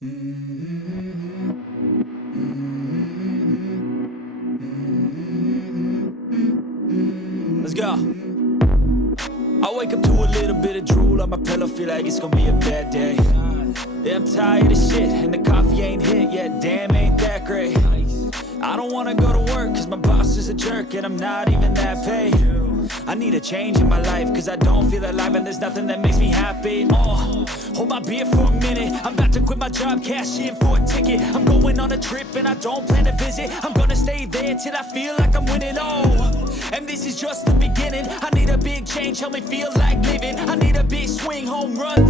Let's go. I wake up to a little bit of drool on my pillow, feel like it's gonna be a bad day. Yeah, I'm tired of shit, and the coffee ain't hit yet, damn, ain't that great. I don't wanna go to work, cause my boss is a jerk, and I'm not even that paid. I need a change in my life, cause I don't feel alive, and there's nothing that makes me happy. Hold my beer for a minute, I'm about to quit my job, cash in for a ticket. I'm going on a trip, and I don't plan to visit. I'm gonna stay there till I feel like I'm winning, and this is just the beginning. I need a big change, help me feel like living. I need a big swing, home run.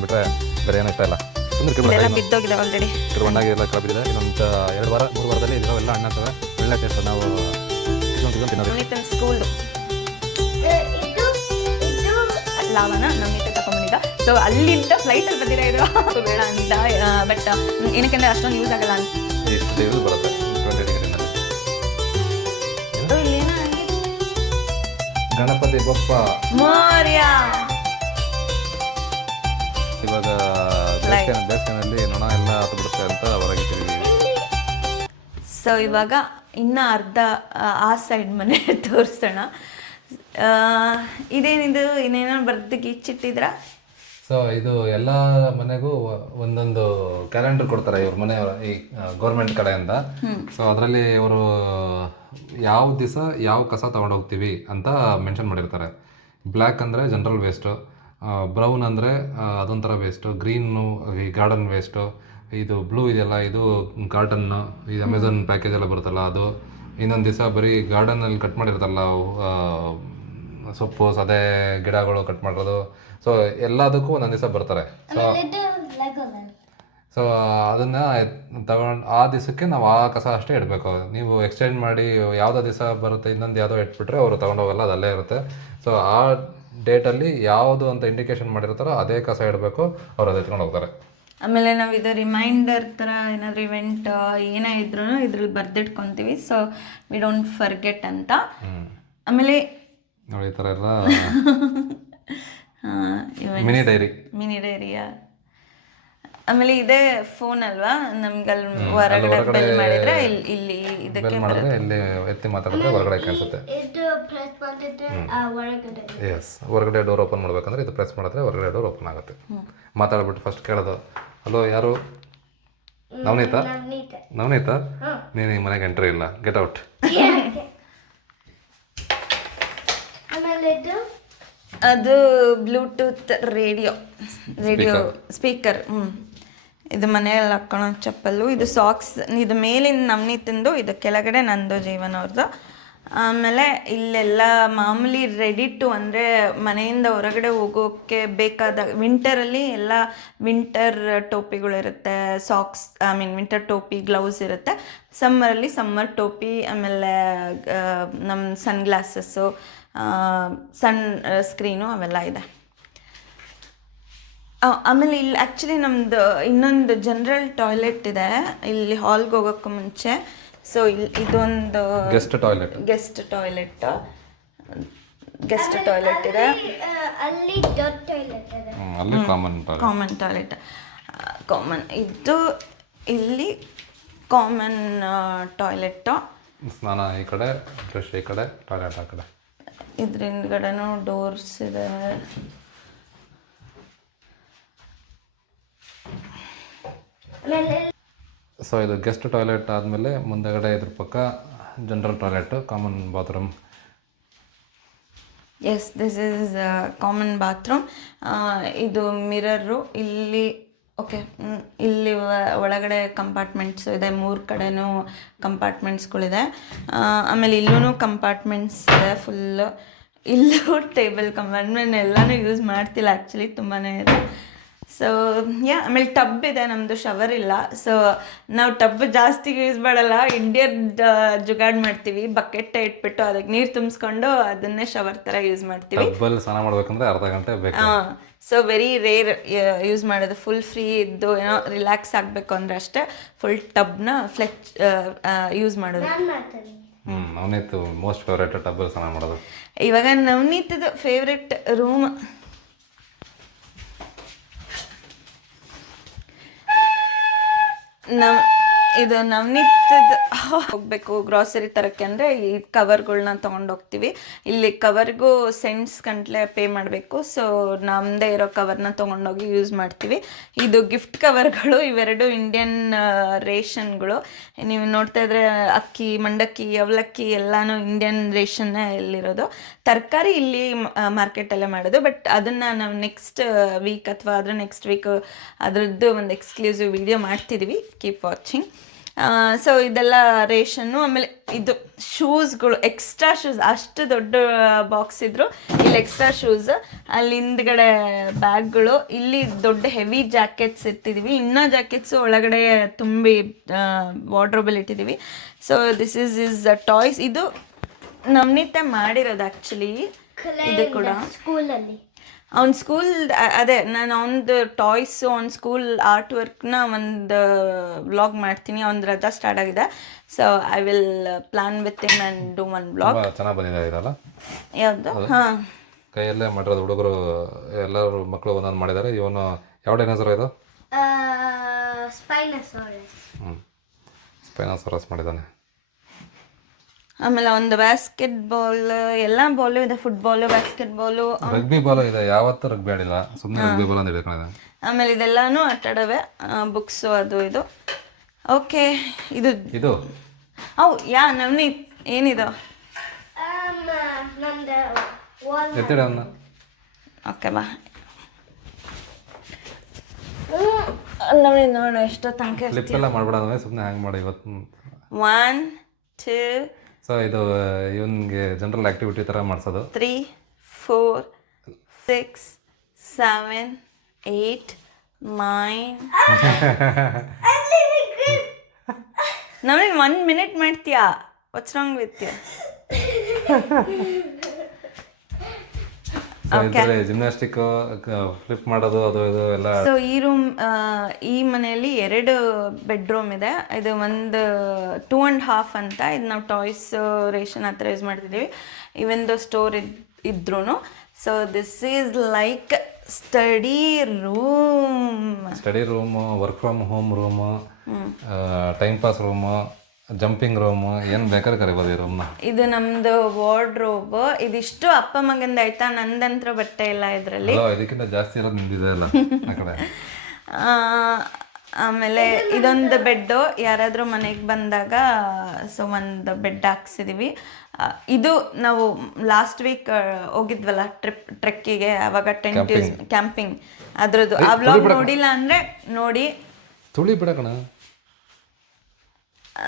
ಬಿಟ್ಟರೆ ಬೇರೆ ಏನೂ ಇಷ್ಟ ಇಲ್ಲ. ಸುಮ್ಮನೆ ಬಿದ್ದೋಗಿದೆ already. ಮಣ್ಣಾಗಿ ಎಲ್ಲ ಕೆಳ ಬಿದ್ದಿದೆ. ಇನ್ನೊಂದು 2 ವಾರ 3 ವಾರದಲ್ಲಿ ಇರೋವೆಲ್ಲ ಹಣ್ಣು ಆಗ್ತವೆ. ಒಳ್ಳೆ ಟೇಸ್ಟ್. ನಾವು ತಿನ್ನೋದು ನವನೀತನ ಸ್ಕೂಲ್ ಲಾವನ ನವನೀತ ತಗೊಂಡಿದ್ದ. ಸೊ ಅಲ್ಲಿಂದ ಫ್ಲೈಟಲ್ಲಿ ಬಂದಿರೋ ಇದು ಬೇಡ ಅಂತ. ಬಟ್ ಏನಕ್ಕೆಂದ್ರೆ ಅಷ್ಟೊಂದು ಯೂಸ್ ಆಗಲ್ಲ ಅಂತ. ಎಷ್ಟು ಟೇಬಲ್ ಬರುತ್ತೆ 20 ಡಿಗ್ರಿನಲ್ಲಿ. ಇಲ್ಲಿ ಏನೋ ಗಣಪತಿ ಬಪ್ಪ ಮೋರ್ಯ. ಇವಾಗ ಬೇಸಿಗೆನಲ್ಲಿ ನೊಣ ಎಲ್ಲ ಹತ್ತು ಬಿಡುತ್ತೆ ಅಂತ ಹೊರಗಿಟ್ಟಿದ್ದೀವಿ. ಸೊ ಇವಾಗ ಇನ್ನು ಅರ್ಧ ಆ ಸೈಡ್ ಮನೆ ತೋರಿಸೋಣ. ಇದೇನಿದು ಇನ್ನೇನೋ ಬರ್ದು ಗೀಚಿಟ್ಟಿದ್ರ. ಸೊ ಇದು ಎಲ್ಲ ಮನೆಗೂ ಒಂದೊಂದು ಕ್ಯಾಲೆಂಡರ್ ಕೊಡ್ತಾರೆ ಇವ್ರ ಮನೆ ಈ ಗೌರ್ಮೆಂಟ್ ಕಡೆಯಿಂದ. ಸೊ ಅದರಲ್ಲಿ ಇವರು ಯಾವ ದಿವಸ ಯಾವ ಕಸ ತೊಗೊಂಡೋಗ್ತೀವಿ ಅಂತ ಮೆನ್ಷನ್ ಮಾಡಿರ್ತಾರೆ. ಬ್ಲ್ಯಾಕ್ ಅಂದರೆ ಜನರಲ್ ವೇಸ್ಟು, ಬ್ರೌನ್ ಅಂದರೆ ಅದೊಂಥರ ವೇಸ್ಟು, ಗ್ರೀನು ಈ ಗಾರ್ಡನ್ ವೇಸ್ಟು, ಇದು ಬ್ಲೂ ಇದೆಯಲ್ಲ ಇದು ಗಾರ್ಡನ್ನು, ಇದು ಅಮೆಝಾನ್ ಪ್ಯಾಕೇಜ್ ಎಲ್ಲ ಬರುತ್ತಲ್ಲ ಅದು. ಇನ್ನೊಂದು ದಿವಸ ಬರೀ ಗಾರ್ಡನಲ್ಲಿ ಕಟ್ ಮಾಡಿರ್ತಲ್ಲ ಸೊಪ್ಪು ಸದೆ ಗಿಡಗಳು ಕಟ್ ಮಾಡಿರೋದು. ಸೊ ಎಲ್ಲದಕ್ಕೂ ಒಂದೊಂದು ದಿವಸ ಬರ್ತಾರೆ. ಸೊ ಅದನ್ನು ತಗೊಂಡು ಆ ದಿವಸಕ್ಕೆ ನಾವು ಆ ಕಸ ಅಷ್ಟೇ ಇಡಬೇಕು. ನೀವು ಎಕ್ಸ್ಚೇಂಜ್ ಮಾಡಿ ಯಾವುದೋ ದಿವಸ ಬರುತ್ತೆ ಇನ್ನೊಂದು ಯಾವುದೋ ಇಟ್ಬಿಟ್ರೆ ಅವರು ತೊಗೊಂಡೋಗಲ್ಲ, ಅದು ಅಲ್ಲೇ ಇರುತ್ತೆ. ಸೊ ಆ ಡೇಟಲ್ಲಿ ಯಾವುದು ಅಂತ ಇಂಡಿಕೇಶನ್ ಮಾಡಿರ್ತಾರೋ ಅದೇ ಕಸ ಇಡಬೇಕು, ಅವ್ರು ಅದು ಎತ್ಕೊಂಡು ಹೋಗ್ತಾರೆ. ಆಮೇಲೆ ನಾವು ಇದು ರಿಮೈಂಡರ್ ಥರ ಏನಾದರೂ ಇವೆಂಟ್ ಏನೇ ಇದ್ರೂ ಇದ್ರಲ್ಲಿ ಬರೆದಿಟ್ಕೊತೀವಿ. ಸೊ ವಿ ಡೋಂಟ್ ಫರ್ಗೆಟ್ ಅಂತ. ಆಮೇಲೆ ನೋಡಿ ಈ ಥರ ಎಲ್ಲ ಮಿನಿ ಡೈರಿಯ. ಆಮೇಲೆ ಇದೇ ಫೋನ್ ಅಲ್ವಾ, ನಮ್ಗೆ ಅಲ್ಲಿ ಹೊರಗಡೆ ಬೆಲ್ ಮಾಡಿದ್ರೆ ಇಲ್ಲಿ ಇದಕ್ಕೆ ಇಲ್ಲಿ ಎತ್ತಿ ಮಾತಾಡಿದ್ರೆ ಹೊರಗಡೆ ಕಾಣಿಸುತ್ತೆ. ಎಸ್, ಹೊರಗಡೆ ಡೋರ್ ಓಪನ್ ಮಾಡ್ಬೇಕಂದ್ರೆ ಇದು ಪ್ರೆಸ್ ಮಾಡಿದ್ರೆ ಹೊರಗಡೆ ಡೋರ್ ಓಪನ್ ಆಗುತ್ತೆ. ಮಾತಾಡ್ಬಿಟ್ಟು ಫಸ್ಟ್ ಕೇಳೋದು, ಹಲೋ ಯಾರು? ನವನೀತಾ? ನೀನು ಈ ಮನೆಗೆ ಎಂಟ್ರಿ ಇಲ್ಲ, ಗೆಟ್ ಔಟ್. ಅದು ಬ್ಲೂಟೂತ್ ರೇಡಿಯೋ ಸ್ಪೀಕರ್. ಇದು ಮನೆಯಲ್ಲಿ ಹಾಕೊಳ್ಳೋ ಚಪ್ಪಲ್ಲು. ಇದು ಸಾಕ್ಸ್. ಇದು ಮೇಲಿನ ನವನೀತಂದು, ಇದು ಕೆಳಗಡೆ ನಂದು ಜೀವನ ಅವ್ರದ್ದು. ಆಮೇಲೆ ಇಲ್ಲೆಲ್ಲ ಮಾಮೂಲಿ ರೆಡಿ ಟು ಅಂದರೆ ಮನೆಯಿಂದ ಹೊರಗಡೆ ಹೋಗೋಕ್ಕೆ ಬೇಕಾದ ವಿಂಟರಲ್ಲಿ ಎಲ್ಲ ವಿಂಟರ್ ಟೋಪಿಗಳಿರುತ್ತೆ, ಸಾಕ್ಸ್ ವಿಂಟರ್ ಟೋಪಿ, ಗ್ಲೌಸ್ ಇರುತ್ತೆ. ಸಮ್ಮರಲ್ಲಿ ಸಮ್ಮರ್ ಟೋಪಿ, ಆಮೇಲೆ ನಮ್ಮ ಸನ್ ಗ್ಲಾಸಸ್ಸು, ಸನ್ ಸ್ಕ್ರೀನು ಅವೆಲ್ಲ ಇದೆ. ಆಮೇಲೆ ಇಲ್ಲಿ ಆ್ಯಕ್ಚುಲಿ ನಮ್ಮದು ಇನ್ನೊಂದು ಜನರಲ್ ಟಾಯ್ಲೆಟ್ ಇದೆ ಇಲ್ಲಿ ಹಾಲ್ಗೆ ಹೋಗೋಕ್ಕೆ ಮುಂಚೆ. ಸೊ ಇದೊಂದು ಗೆಸ್ಟ್ ಟಾಯ್ಲೆಟ್ ಇದೆ. ಅಲ್ಲಿ ಕಾಮನ್ ಟಾಯ್ಲೆಟ್. ಇದು ಇಲ್ಲಿ ಕಾಮನ್ ಟಾಯ್ಲೆಟ್ಟು. ಸ್ನಾನ ಈ ಕಡೆ, ಬ್ರಷ್ ಈ ಕಡೆ, ಟಾಯ್ಲೆಟ್ ಆ ಕಡೆ. ಇದ್ರ ಹಿಂದ್ಗಡೆನೂ ಡೋರ್ಸ್ ಇದೆ. ಸೊ ಇದು ಗೆಸ್ಟ್ ಟಾಯ್ಲೆಟ್ ಆದಮೇಲೆ ಮುಂದೆಗಡೆ ಇದ್ರ ಪಕ್ಕ general toilet, common bathroom. Yes, this is common bathroom. ಇದು ಮಿರರು ಇಲ್ಲಿ. ಓಕೆ, ಇಲ್ಲಿ ಒಳಗಡೆ ಕಂಪಾರ್ಟ್ಮೆಂಟ್ಸು ಇದೆ, 3 ಕಡೆನೂ ಕಂಪಾರ್ಟ್ಮೆಂಟ್ಸ್ಗಳಿದೆ. ಆಮೇಲೆ ಇಲ್ಲೂ ಕಂಪಾರ್ಟ್ಮೆಂಟ್ಸ್ ಇದೆ ಫುಲ್ಲು. ಇಲ್ಲೂ ಟೇಬಲ್ ಕಂಪಾರ್ಟ್ಮೆಂಟ್ ಎಲ್ಲನೂ ಯೂಸ್ ಮಾಡ್ತಿಲ್ಲ ಆ್ಯಕ್ಚುಲಿ, ತುಂಬಾ ಇದೆ. ಸೊ ಆಮೇಲೆ ಟಬ್ ಇದೆ, ನಮ್ಮದು ಶವರ್ ಇಲ್ಲ. ಸೊ ನಾವು ಟಬ್ ಜಾಸ್ತಿ ಯೂಸ್ ಮಾಡಲ್ಲ, ಇಂಡಿಯನ್ ಜುಗಾಡ್ ಮಾಡ್ತೀವಿ. ಬಕೆಟ್ ಇಟ್ಬಿಟ್ಟು ಅದಕ್ಕೆ ನೀರು ತುಂಬಿಸ್ಕೊಂಡು ಅದನ್ನೇ ಶವರ್ ಥರ ಯೂಸ್ ಮಾಡ್ತೀವಿ. ಟಬ್ಬಲ್ಲಿ ಸ್ನಾನ ಮಾಡ್ಬೇಕಂದ್ರೆ ಅರ್ಧ ಗಂಟೆ ಬೇಕು. ಸೊ ವೆರಿ ರೇರ್ ಯೂಸ್ ಮಾಡೋದು. ಫುಲ್ ಫ್ರೀ ಇದ್ದು ಏನೋ ರಿಲ್ಯಾಕ್ಸ್ ಆಗಬೇಕು ಅಂದರೆ ಅಷ್ಟೇ ಫುಲ್ ಟಬ್ನ ಯೂಸ್ ಮಾಡೋದು. ನವನೀತ್ ಮೋಸ್ಟ್ ಫೇವ್ರೇಟ್ ಟಬ್ಬಲ್ಲಿ ಸ್ನಾನ ಮಾಡೋದು. ಇವಾಗ ನವನೀತದ ಫೇವ್ರೆಟ್ ರೂಮ್ ಇದು ನವನೀತದ ಹೋಗ್ಬೇಕು ಗ್ರಾಸರಿ ತರಕ್ಕೆ ಅಂದರೆ ಈ ಕವರ್ಗಳನ್ನ ತೊಗೊಂಡೋಗ್ತೀವಿ. ಇಲ್ಲಿ ಕವರ್ಗೂ ಸೆಂಟ್ಸ್ ಗಂಟ್ಲೆ ಪೇ ಮಾಡಬೇಕು. ಸೊ ನಮ್ಮದೇ ಇರೋ ಕವರ್ನ ತೊಗೊಂಡೋಗಿ ಯೂಸ್ ಮಾಡ್ತೀವಿ. ಇದು ಗಿಫ್ಟ್ ಕವರ್ಗಳು, ಇವೆರಡು ಇಂಡಿಯನ್ ರೇಷನ್ಗಳು. ನೀವು ನೋಡ್ತಾ ಇದ್ರೆ ಅಕ್ಕಿ, ಮಂಡಕ್ಕಿ, ಅವಲಕ್ಕಿ ಎಲ್ಲನೂ ಇಂಡಿಯನ್ ರೇಷನ್ನೇ ಇಲ್ಲಿರೋದು. ತರಕಾರಿ ಇಲ್ಲಿ ಮಾರ್ಕೆಟಲ್ಲೇ ಮಾಡೋದು, ಬಟ್ ಅದನ್ನು ನಾವು ನೆಕ್ಸ್ಟ್ ವೀಕ್ ಅಥವಾ ಅದರ ನೆಕ್ಸ್ಟ್ ವೀಕ್ ಅದರದ್ದು ಒಂದು ಎಕ್ಸ್ಕ್ಲೂಸಿವ್ ವಿಡಿಯೋ ಮಾಡ್ತಿದ್ದೀವಿ. Keep watching. ಸೊ ಇದೆಲ್ಲ ರೇಷನ್ನು. ಆಮೇಲೆ ಇದು ಶೂಸ್ಗಳು, ಎಕ್ಸ್ಟ್ರಾ ಶೂಸ್, ಅಷ್ಟು ದೊಡ್ಡ ಬಾಕ್ಸ್ ಇದ್ರು ಇಲ್ಲಿ ಎಕ್ಸ್ಟ್ರಾ ಶೂಸ್. ಅಲ್ಲಿ ಹಿಂದ್ಗಡೆ ಬ್ಯಾಗ್ಗಳು, ಇಲ್ಲಿ ದೊಡ್ಡ ಹೆವಿ ಜಾಕೆಟ್ಸ್ ಇಟ್ಟಿದ್ದೀವಿ. ಇನ್ನೂ ಜಾಕೆಟ್ಸು ಒಳಗಡೆ ತುಂಬಿ ವಾರ್ಡ್ರೋಬಲ್ಲಿ ಇಟ್ಟಿದ್ದೀವಿ. So this is toys. ಇದು ನವನೀತ ಮಾಡಿರೋದು ಆ್ಯಕ್ಚುಲಿ. ಇದು ಕೂಡ ಸ್ಕೂಲಲ್ಲಿ ಅವ್ನ ಸ್ಕೂಲ್ ಅದೇ ನಾನು ಅವನದು ಟಾಯ್ಸು, ಅವ್ನ ಸ್ಕೂಲ್ ಆರ್ಟ್ ವರ್ಕ್ನ ಒಂದು ವ್ಲಾಗ್ ಮಾಡ್ತೀನಿ. ಅವ್ನ ರಜಾ ಸ್ಟಾರ್ಟ್ ಆಗಿದೆ. So I will plan with him and do one vlog. ಚೆನ್ನಾಗಿ ಬಂದಿದೆ ಇದಲ್ಲ. ಯಾವುದು? ಹಾಂ, ಕೈಯಲ್ಲೇ ಮಾಡಿರೋದು. ಹುಡುಗರು ಎಲ್ಲರೂ ಮಕ್ಕಳು ಒಂದೊಂದು ಮಾಡಿದ್ದಾರೆ. ಇವನು ಯಾವ ಡೈನೋಸರ್ ಇದು? ಸ್ಪೈನೋಸಾರಸ್. ಸ್ಪೈನೋಸಾರಸ್ ಮಾಡಿದ್ದಾನೆ. ಆಮೇಲೆ ಒಂದು ಬ್ಯಾಸ್ಕೆಟ್ ಬಾಲ್, ಎಲ್ಲ ಬಾಲು ಇದೆ. Football, basketball, rugby ball ಇದೆ. ಯಾವತ್ತೂ ರಗ್ಬಿ ಆಡಿಲ್ಲ, ಸುಮ್ಮನೆ ರಗ್ಬಿ ಬಾಲ್ ಅಂತ ಹಿಡ್ಕೊಂಡಿದ್ದಾನೆ. ಆಮೇಲೆ ಇದೆಲ್ಲಾನು ಆಟಾಡವೆ, ಬುಕ್ಸು, ಅದು ಇದು. ಓಕೆ, ಇದು ನವನೀತ್ ಏನಿದು? ಎತ್ತಿಡ ಅವನ್ನ. ಓಕೆ ಬಾ ನವನೀತ್, ನೋಡು ಎಷ್ಟೋ ತನಕ ಕ್ಲಿಪ್ಪೆಲ್ಲ ಮಾಡ್ಬಿಡೋದ್ರೆ ಸುಮ್ಮನೆ ಹ್ಯಾಂಗ್ ಮಾಡಿ ಇವತ್ತು. 1 2 ಸೊ ಇದು ಇವನಿಗೆ ಜನರಲ್ ಆ್ಯಕ್ಟಿವಿಟಿ ಥರ ಮಾಡಿಸೋದು. 3 4 6 7 8 9 ನವನೀತ್ 1 minute ಮಾಡ್ತೀಯಾ? What's wrong with you? Gymnastic, flip ಮಾಡೋದು, ಅದು ಇದು ಎಲ್ಲ. ಸೊ ಈ ಮನೆಯಲ್ಲಿ 2 ಬೆಡ್ರೂಮ್ ಇದೆ. ಇದು ಒಂದು 2.5 ಅಂತ. ಇದು ನಾವು ಟಾಯ್ಸ್, ರೇಷನ್ ಆ ಥರ ಯೂಸ್ ಮಾಡ್ತಿದ್ದೀವಿ. ಇವೆಂದು ಸ್ಟೋರ್ ಇದ್ರೂ. So this is like study room, work from home room, time pass room, jumping room, ಏನು ಬೇಕಾದ್ರೆ ಕರಿಬೋದು ಈ ರೂಮ್ನ. ಇದು ನಮ್ಮದು ವಾರ್ಡ್ರೋಬ್. ಇದಿಷ್ಟು ಅಪ್ಪ ಮಗಂದ ಆಯ್ತಾ, ನಂದಂತ್ರ ಬಟ್ಟೆ ಇಲ್ಲ ಇದರಲ್ಲಿ. ಇದಕ್ಕಿಂತ ಜಾಸ್ತಿ ಇರೋದು ನಿಂದಿದೆ ಅಲ್ಲ ಆ ಕಡೆ. ಆಮೇಲೆ ಇದೊಂದು ಬೆಡ್ಡು, ಯಾರಾದರೂ ಮನೆಗೆ ಬಂದಾಗ ಸೊ ಒಂದು ಬೆಡ್ ಹಾಕ್ಸಿದ್ದೀವಿ. ಇದು ನಾವು ಲಾಸ್ಟ್ ವೀಕ್ ಹೋಗಿದ್ವಲ್ಲ ಟ್ರೆಕ್ಕಿಗೆ, ಆವಾಗ ಟೆಂಟ್ ಯೂಸ್ ಕ್ಯಾಂಪಿಂಗ್ ಅದ್ರದ್ದು ಆ ವ್ಲಾಗ್ ನೋಡಿಲ್ಲ ಅಂದರೆ ನೋಡಿ, ತುಳಿ ಬಿಡಕಣ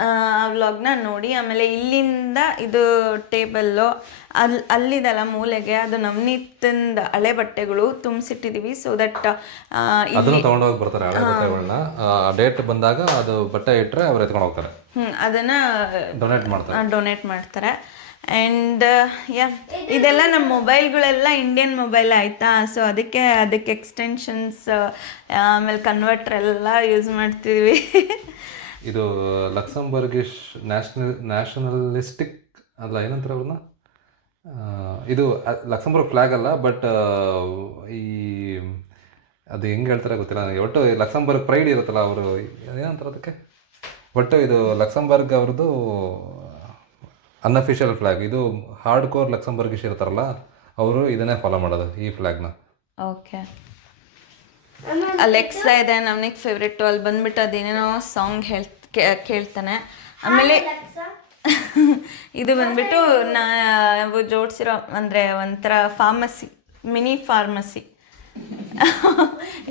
ಆ ವ್ಲಾಗ್ನ ನೋಡಿ. ಆಮೇಲೆ ಇಲ್ಲಿಂದ ಇದು ಟೇಬಲ್ಲು, ಅಲ್ಲಿದೆಲ್ಲ ಮೂಲೆಗೆ ಅದು ನವನೀತಂದ ಹಳೆ ಬಟ್ಟೆಗಳು ತುಂಬಿಸಿಟ್ಟಿದ್ದೀವಿ. ಸೊ ದಟ್ ಅದನ್ನು ತೊಗೊಂಡೋಗಿ ಬರ್ತಾರೆ ಹಳೆ ಬಟ್ಟೆಗಳನ್ನ. ಡೇಟ್ ಬಂದಾಗ ಅದು ಬಟ್ಟೆ ಇಟ್ಟರೆ ಅವ್ರು ಎತ್ಕೊಂಡು ಹೋಗ್ತಾರೆ. ಅದನ್ನು ಡೊನೇಟ್ ಮಾಡ್ತಾರೆ. ಆ್ಯಂಡ್ ಇದೆಲ್ಲ ನಮ್ಮ ಮೊಬೈಲ್ಗಳೆಲ್ಲ ಇಂಡಿಯನ್ ಮೊಬೈಲ್ ಆಯಿತಾ. ಸೊ ಅದಕ್ಕೆ ಎಕ್ಸ್ಟೆನ್ಷನ್ಸ್ ಆಮೇಲೆ ಕನ್ವರ್ಟರ್ ಎಲ್ಲ ಯೂಸ್ ಮಾಡ್ತಿದ್ವಿ. ಇದು ಲಕ್ಸಂಬರ್ಗಿಶ್ ನ್ಯಾಷನಲಿಸ್ಟಿಕ್ ಅಲ್ಲ, ಏನಂತಾರೆ ಅವ್ರನ್ನ. ಇದು ಲಕ್ಸಂಬರ್ಗ್ ಫ್ಲ್ಯಾಗ್ ಅಲ್ಲ, ಬಟ್ ಈ ಅದು ಹೆಂಗೆ ಹೇಳ್ತಾರೆ ಗೊತ್ತಿಲ್ಲ ನನಗೆ. ಒಟ್ಟು ಲಕ್ಸಂಬರ್ಗ್ ಪ್ರೈಡ್ ಇರುತ್ತಲ್ಲ, ಅವರು ಏನಂತಾರೆ ಅದಕ್ಕೆ. ಒಟ್ಟು ಇದು ಲಕ್ಸಂಬರ್ಗ್ ಅವ್ರದ್ದು ಅನ್ಅಫಿಷಿಯಲ್ ಫ್ಲ್ಯಾಗ್. ಇದು ಹಾರ್ಡ್ ಕೋರ್ ಲಕ್ಸಂಬರ್ಗಿಶ್ ಇರ್ತಾರಲ್ಲ, ಅವರು ಇದನ್ನೇ ಫಾಲೋ ಮಾಡೋದು, ಈ ಫ್ಲ್ಯಾಗ್ನ. ಓಕೆ, ಅಲೆಕ್ಸಾ ಇದೆ ನವನಿಗೆ ಫೇವ್ರೆಟು. ಅಲ್ಲಿ ಬಂದ್ಬಿಟ್ಟು ಅದೇನೇನೋ ಸಾಂಗ್ ಕೇಳ್ತಾನೆ. ಆಮೇಲೆ ಇದು ಬಂದ್ಬಿಟ್ಟು ನಾವು ಜೋಡಿಸಿರೋ ಅಂದರೆ ಒಂಥರ ಫಾರ್ಮಸಿ, ಮಿನಿ ಫಾರ್ಮಸಿ.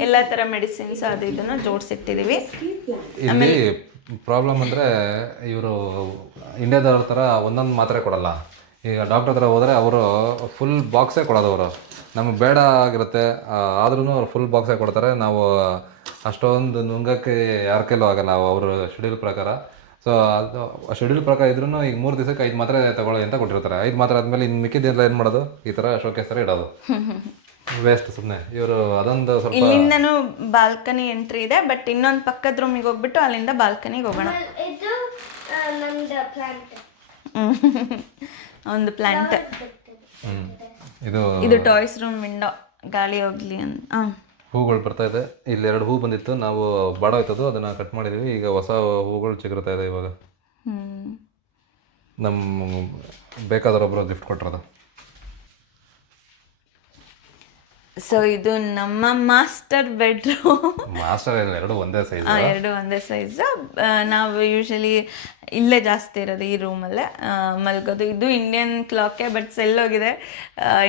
ಎಲ್ಲ ಥರ ಮೆಡಿಸಿನ್ಸ್ ಅದು ಇದನ್ನು ಜೋಡಿಸಿಟ್ಟಿದ್ದೀವಿ. ಇಲ್ಲಿ ಪ್ರಾಬ್ಲಮ್ ಅಂದರೆ ಇವರು ಇಂಡಿಯಾದವ್ರ ಥರ ಒಂದೊಂದು ಮಾತ್ರೆ ಕೊಡಲ್ಲ. ಈಗ ಡಾಕ್ಟರ್ ಹತ್ರ ಹೋದರೆ ಅವರು ಫುಲ್ ಬಾಕ್ಸೇ ಕೊಡೋದು. ಅವರು ನಮಗೆ ಬೇಡ ಆಗಿರುತ್ತೆ, ಆದ್ರೂ ಅವ್ರು ಫುಲ್ ಬಾಕ್ಸೇ ಕೊಡ್ತಾರೆ. ನಾವು ಅಷ್ಟೊಂದು ನುಂಗಕ್ಕೆ ಯಾರ ಕೈಲೂ ಆಗಲ್ಲ ಅವ್ರ ಶೆಡ್ಯೂಲ್ ಪ್ರಕಾರ. ಸೊ ಅದು ಶೆಡ್ಯೂಲ್ ಪ್ರಕಾರ ಇದ್ರೂ ಈಗ 3 ದಿವಸಕ್ಕೆ 5 ಮಾತ್ರೆ ತಗೊಳ್ಳಿ ಅಂತ ಕೊಟ್ಟಿರ್ತಾರೆ. 5 ಮಾತ್ರೆ ಆದಮೇಲೆ ಇನ್ನು ಮಿಕ್ಕಿದ್ದೆಲ್ಲ ಏನು ಮಾಡೋದು, ಈ ಥರ ಶೋಕೇಸ್ ಥರ ಇಡೋದು, ವೇಸ್ಟ್ ಸುಮ್ಮನೆ. ಇವರು ಅದೊಂದು ಸ್ವಲ್ಪ ಇಲ್ಲಿಂದನೂ ಬಾಲ್ಕನಿ ಎಂಟ್ರಿ ಇದೆ, ಬಟ್ ಇನ್ನೊಂದು ಪಕ್ಕದ ರೂಮಿಗೆ ಹೋಗ್ಬಿಟ್ಟು ಅಲ್ಲಿಂದ ಬಾಲ್ಕನಿಗೆ ಹೋಗೋಣ. ಇದು ನಮ್ದು ಪ್ಲಾಂಟ್. ಒಂದು ಪ್ಲಾಂಟ್. ಇದು ಟಾಯ್ಸ್ ರೂಮ್ ವಿಂಡೋ, ಗಾಳಿ ಹೋಗ್ಲಿ ಅಂತ. ಹೂಗಳು ಬರ್ತಾ ಇದೆ. ಇಲ್ಲಿ 2 ಹೂ ಬಂದಿತ್ತು, ನಾವು ಬಾಡೋಯ್ತದು, ಅದನ್ನು ಕಟ್ ಮಾಡಿದ್ದೀವಿ. ಈಗ ಹೊಸ ಹೂಗಳು ಚಿಗುರ್ತಾ ಇದೆ ಇವಾಗ. ನಮ್ಮ ಬೇಕಾದರೊಬ್ಬರು ಗಿಫ್ಟ್ ಕೊಟ್ಟಿರೋದು. ಸೊ ಇದು ನಮ್ಮ ಮಾಸ್ಟರ್ ಬೆಡ್ರೂಮ್. ಮಾಸ್ಟರ್ ಇಲ್ಲ, 2 ಒಂದೇ ಸೈಜ್. 2 ಒಂದೇ ಸೈಜ್. ನಾವು ಯೂಶಲಿ ಇಲ್ಲೇ ಜಾಸ್ತಿ ಇರೋದು, ಈ ರೂಮಲ್ಲೇ ಮಲ್ಗೋದು. ಇದು ಇಂಡಿಯನ್ ಕ್ಲಾಕೆ, ಬಟ್ ಸೆಲ್ ಹೋಗಿದೆ.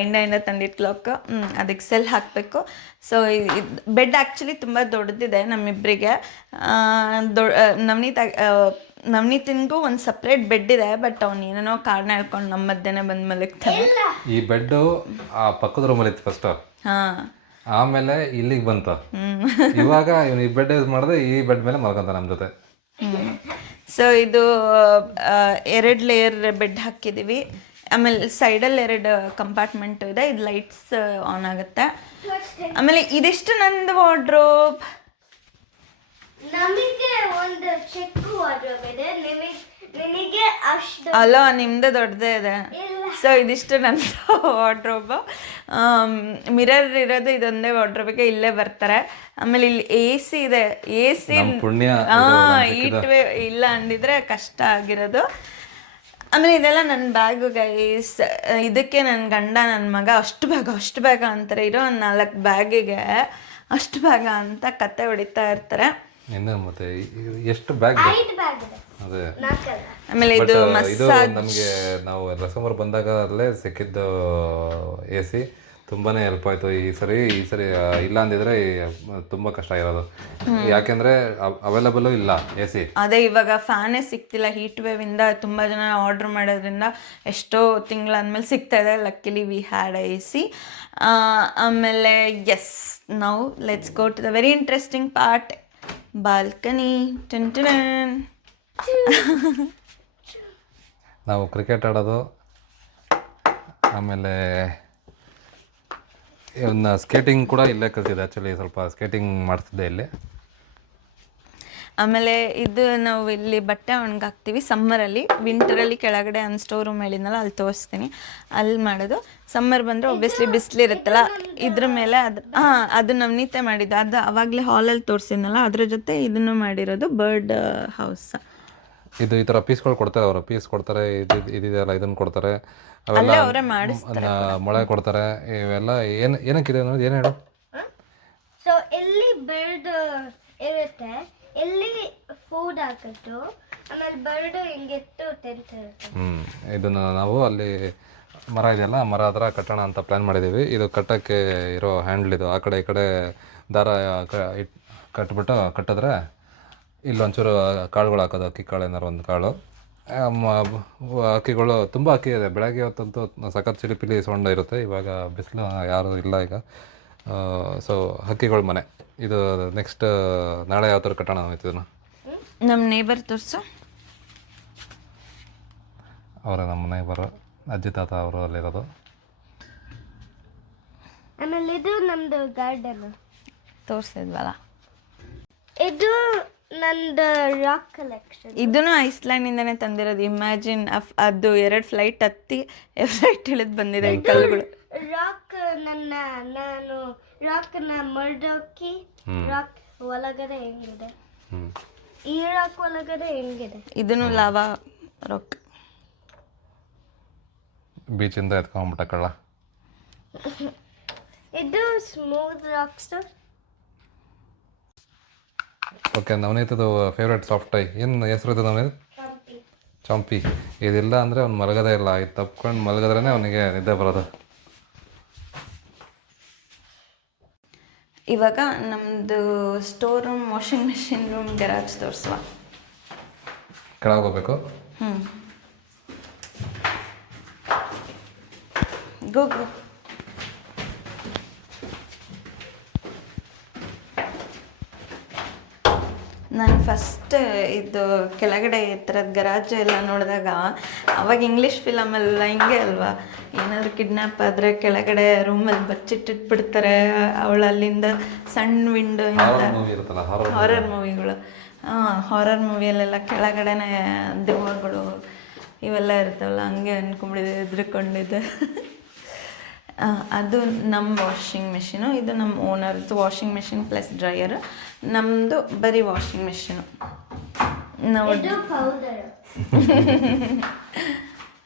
ಇಂಡಿಯಾದಿಂದ ತಂದಿದ್ದ ಕ್ಲಾಕ್, ಅದಕ್ಕೆ ಸೆಲ್ ಹಾಕಬೇಕು. ಸೊ ಬೆಡ್ ಆ್ಯಕ್ಚುಲಿ ತುಂಬ ದೊಡ್ಡದಿದೆ ನಮ್ಮಿಬ್ಬರಿಗೆ. ನವನೀತಿನ್ಗೂ ಒಂದು ಸಪ್ರೇಟ್ ಬೆಡ್ ಇದೆ, ಬಟ್ ಅವ್ನು ಏನೇನೋ ಕಾರಣ ಹೇಳ್ಕೊಂಡು ನಮ್ಮ ಮಧ್ಯೆನೇ ಬಂದು ಮಲಗ್ತಾನೆ. ಈ ಬೆಡ್ಡು ಆ ಪಕ್ಕದ ರೂಮಲ್ಲಿ ಇತ್ತು ಫಸ್ಟ್, ಆಮೇಲೆ ಇಲ್ಲಿಗೆ ಬಂತು. ಇವಾಗ ಇವನು ಈ ಬೆಡ್ ಯೂಸ್ ಮಾಡಿದ್ರೆ ಈ ಬೆಡ್ ಮೇಲೆ ಮಲ್ಕೊಂತ ನಮ್ಮ ಜೊತೆ. ಸೊ ಇದು 2 ಲೇಯರ್ ಬೆಡ್ ಹಾಕಿದ್ದೀವಿ. ಆಮೇಲೆ ಸೈಡಲ್ಲಿ 2 ಕಂಪಾರ್ಟ್ಮೆಂಟ್ ಇದೆ. ಇದು ಲೈಟ್ಸ್ ಆನ್ ಆಗುತ್ತೆ. ಆಮೇಲೆ ಇದಿಷ್ಟು ನಂದು ವಾರ್ಡ್ರೋಬ್. ನಮಗೆ ಒಂದು ಚಿಕ್ಕ ವಾರ್ಡ್ರೋಬ್ ಇದೆ, ನಿನಗೆ ಅಷ್ಟು ಅಲ್ಲ, ನಿಮ್ದು ದೊಡ್ಡದೇ ಇದೆ. ಸೊ ಇದಿಷ್ಟು ನನ್ನ ವಾರ್ಡ್ರೋಬ್. ಮಿರರ್ ಇರೋದು ಇದೊಂದೇ ವಾರ್ಡ್ರೋಬಿಗೆ, ಇಲ್ಲೇ ಬರ್ತಾರೆ. ಆಮೇಲೆ ಇಲ್ಲಿ AC ಇದೆ. AC ಹೀಟ್ ವೇವ್ ಇಲ್ಲ ಅಂದಿದ್ರೆ ಕಷ್ಟ ಆಗಿರೋದು. ಆಮೇಲೆ ಇದೆಲ್ಲ ನನ್ನ ಬ್ಯಾಗು ಗೈಸ್. ಇದಕ್ಕೆ ನನ್ನ ಗಂಡ ನನ್ನ ಮಗ ಅಷ್ಟು ಬೇಗ ಅಂತಾರೆ. ಇರೋ ಒಂದು 4 ಬ್ಯಾಗಿಗೆ ಅಷ್ಟು ಬೇಗ ಅಂತ ಕತೆ ಹೊಡಿತಾ ಇರ್ತಾರೆ. ಮತ್ತೆ ಎಷ್ಟು ಬ್ಯಾಗ್ ಅದೇ. ಆಮೇಲೆ ಇದು ನಮಗೆ ನಾವು ರಸಮರ್ ಬಂದಾಗ ಅಲ್ಲೇ ಸಿಕ್ಕಿದ್ದು AC ತುಂಬಾನೇ ಹೆಲ್ಪ್ ಆಯ್ತು. ಈ ಸರಿ ಇಲ್ಲ ಅಂದಿದ್ರೆ ತುಂಬಾ ಕಷ್ಟ ಇರೋದು. ಯಾಕೆಂದ್ರೆ ಅವೈಲಬಲ್ ಇಲ್ಲ AC. ಅದೇ ಇವಾಗ ಫ್ಯಾನೇ ಸಿಗ್ತಿಲ್ಲ ಹೀಟ್ ವೇವ್ ಇಂದ. ತುಂಬಾ ಜನ ಆರ್ಡರ್ ಮಾಡೋದ್ರಿಂದ ಎಷ್ಟೋ ತಿಂಗಳಾದ್ಮೇಲೆ ಸಿಗ್ತಾ ಇದೆ. Luckily we had AC. ಆಮೇಲೆ yes, now let's go to the very interesting part, balcony. ನಾವು ಕ್ರಿಕೆಟ್ ಆಡೋದು, ಆಮೇಲೆ ಇವನ್ನ ಸ್ಕೇಟಿಂಗ್ ಕೂಡ ಇಲ್ಲೇ ಕಲ್ತಿದ್ದೆ. ಆ್ಯಕ್ಚುಲಿ ಸ್ವಲ್ಪ ಸ್ಕೇಟಿಂಗ್ ಮಾಡಿಸ್ತಿದ್ದೆ ಇಲ್ಲಿ. ಆಮೇಲೆ ಇದು ನಾವು ಇಲ್ಲಿ ಬಟ್ಟೆ ಒಣಗಾಕ್ತೀವಿ ಸಮ್ಮರಲ್ಲಿ. ವಿಂಟರಲ್ಲಿ ಕೆಳಗಡೆ ಒಂದು ಸ್ಟೋರ್ ರೂಮ್ ಹೇಳಿದ್ನಲ್ಲ, ಅಲ್ಲಿ ತೋರಿಸ್ತೀನಿ. ಅಲ್ಲಿ ಮಾಡೋದು. ಸಮ್ಮರ್ ಬಂದರೆ ಒಬ್ವಿಯಸ್ಲಿ ಬಿಸಿಲಿರುತ್ತಲ್ಲ, ಇದ್ರ ಮೇಲೆ ಅದು ನವನೀತೆ ಮಾಡಿದ್ದು. ಅದು ಆವಾಗಲೇ ಹಾಲಲ್ಲಿ ತೋರಿಸಿದ್ನಲ್ಲ, ಅದ್ರ ಜೊತೆ ಇದನ್ನು ಮಾಡಿರೋದು ಬರ್ಡ್ ಹೌಸ್. ಇದು ಈ ಥರ ಪೀಸ್ಗಳು ಕೊಡ್ತಾರೆ, ಅವರು ಪೀಸ್ ಕೊಡ್ತಾರೆ. ಇದೆಯಲ್ಲ ಇದನ್ನು ಕೊಡ್ತಾರೆ, ಅವೆಲ್ಲ ಅವರೇ ಮಾಡಿಸ್ತಾರೆ. ಮೊಳೆ ಕೊಡ್ತಾರೆ. ಇವೆಲ್ಲ ಏನಕ್ಕಿದೆ ಅನ್ನೋದು ಏನು ಹೇಳು. ಸೊ ಇಲ್ಲಿ ಬರ್ಡ್ ಇರುತ್ತೆ, ಇಲ್ಲಿ ಫುಡ್ ಹಾಕಿಟ್ಟು, ಆಮೇಲೆ ಬರ್ಡ್ ಹಿಂಗಿಟ್ಟು ತಿಂತಿರುತ್ತೆ. ಇದನ್ನು ನಾವು ಅಲ್ಲಿ ಮರ ಇದೆಯಲ್ಲ, ಮರ ಹತ್ರ ಕಟ್ಟೋಣ ಅಂತ ಪ್ಲ್ಯಾನ್ ಮಾಡಿದ್ದೀವಿ. ಇದು ಕಟ್ಟೋಕ್ಕೆ ಇರೋ ಹ್ಯಾಂಡ್ಲ್ ಇದು. ಆ ಕಡೆ ಈ ಕಡೆ ದಾರ ಕಟ್ಬಿಟ್ಟು ಕಟ್ಟಿದ್ರೆ ಇಲ್ಲೊಂಚೂರು ಕಾಳುಗಳು ಹಾಕೋದು, ಅಕ್ಕಿ ಕಾಳು ಏನಾರು ಒಂದು ಕಾಳು. ಅಕ್ಕಿಗಳು ತುಂಬ ಅಕ್ಕಿ ಇದೆ. ಬೆಳಗ್ಗೆ ಹೊತ್ತಂತೂ ಸಖತ್ ಚಿಲಿಪಿಲಿ ಸೌಂಡ್ ಇರುತ್ತೆ. ಇವಾಗ ಬಿಸಿಲು ಯಾರೂ ಇಲ್ಲ ಈಗ. ಸೊ ಹಕ್ಕಿಗಳ ಮನೆ ಇದು. ನೆಕ್ಸ್ಟ್ ನಾಳೆ ಯಾವ ಥರ ಕಟ್ಟೋಣ ಇದನ್ನು. ನಮ್ಮ ನೇಬರ್ ತೋರಿಸು. ಅವರೇ ನಮ್ಮ ನೇಬರು, ಅಜ್ಜಿ ತಾತ ಅವರು ಅಲ್ಲಿರೋದು. ಆಮೇಲೆ ಇದು ನಮ್ದು ಗಾರ್ಡನ್ ತೋರಿಸಿದ್ವಲ್ಲ, ಇದು ನಂದು ರಾಕ್ ಕಲೆಕ್ಷನ್. ಇದನ್ನು ಐಸ್ಲ್ಯಾಂಡಿಂದನೇ ತಂದಿರೋದು. ಇಮ್ಯಾಜಿನ್, ಅದು 2 ಫ್ಲೈಟ್ ಹತ್ತಿ ಫ್ಲೈಟ್ ಇಳಿದು ಬಂದಿದೆ ಈ ಕಲ್ಲುಗಳು. ರಾಕ್ ನಾನು ರಾಕ್ನ ಮರ್ಡೋಕಿ. ರಾಕ್ ಒಳಗಡೆ ಹೆಂಗಿದೆ, ಈ ರಾಕ್ ಒಳಗಡೆ ಹೆಂಗಿದೆ. ಇದನ್ನು ಲಾವಾ ರಾಕ್. ಬೀಚಿಂದ ಎತ್ಕೊಂಡ್ಬಿಟ್ಟ ಕಳ್ಳ. ಇದು ಸ್ಮೂತ್ ರಾಕ್ಸ್. ಓಕೆ, ನವನೀತದು ಫೇವ್ರೇಟ್ ಸಾಫ್ಟ್ ಟೈ ಏನು ಹೆಸರು ಇದು ನವನೀತ್? ಚಂಪಿ. ಇದಿಲ್ಲ ಅಂದರೆ ಅವ್ನು ಮಲಗೋದೇ ಇಲ್ಲ. ಇದು ತಪ್ಕೊಂಡು ಮಲಗಿದ್ರೇ ಅವನಿಗೆ ನಿದ್ದೆ ಬರೋದು. ಇವಾಗ ನಮ್ಮದು store room, washing machine room, garage ತೋರಿಸುವ. ಕೆಳಗೆ ಹೋಗ್ಬೇಕು. ಗೋ. ನಾನು ಫಸ್ಟ್ ಇದು ಕೆಳಗಡೆ ಈ ಥರದ ಗರಾಜ್ ಎಲ್ಲ ನೋಡಿದಾಗ ಅವಾಗ ಇಂಗ್ಲೀಷ್ ಫಿಲಮೆಲ್ಲ ಹಿಂಗೆ ಅಲ್ವಾ, ಏನಾದರೂ ಕಿಡ್ನ್ಯಾಪ್ ಆದರೆ ಕೆಳಗಡೆ ರೂಮಲ್ಲಿ ಬಚ್ಚಿಟ್ಟಿಟ್ಬಿಡ್ತಾರೆ, ಅವಳು ಅಲ್ಲಿಂದ ಸಣ್ಣ ವಿಂಡೋ ಹಾರರ್ ಮೂವಿಗಳು. ಹಾರರ್ ಮೂವಿಯಲ್ಲೆಲ್ಲ ಕೆಳಗಡೆನೇ ದೆವ್ವಗಳು ಇವೆಲ್ಲ ಇರ್ತಾವಲ್ಲ, ಹಂಗೆ ಅಂದ್ಕೊಂಬಿಟ್ಟಿದೆ, ಹೆದ್ರಿಕೊಂಡಿದ್ದೆ. ಅದು ನಮ್ಮ ವಾಷಿಂಗ್ ಮೆಷಿನು, ಇದು ನಮ್ಮ ಓನರ್ದು ವಾಷಿಂಗ್ ಮೆಷಿನ್ ಪ್ಲಸ್ ಡ್ರೈಯರ್. ನಮ್ಮದು ಬರೀ ವಾಷಿಂಗ್ ಮೆಷಿನು. ನಾವು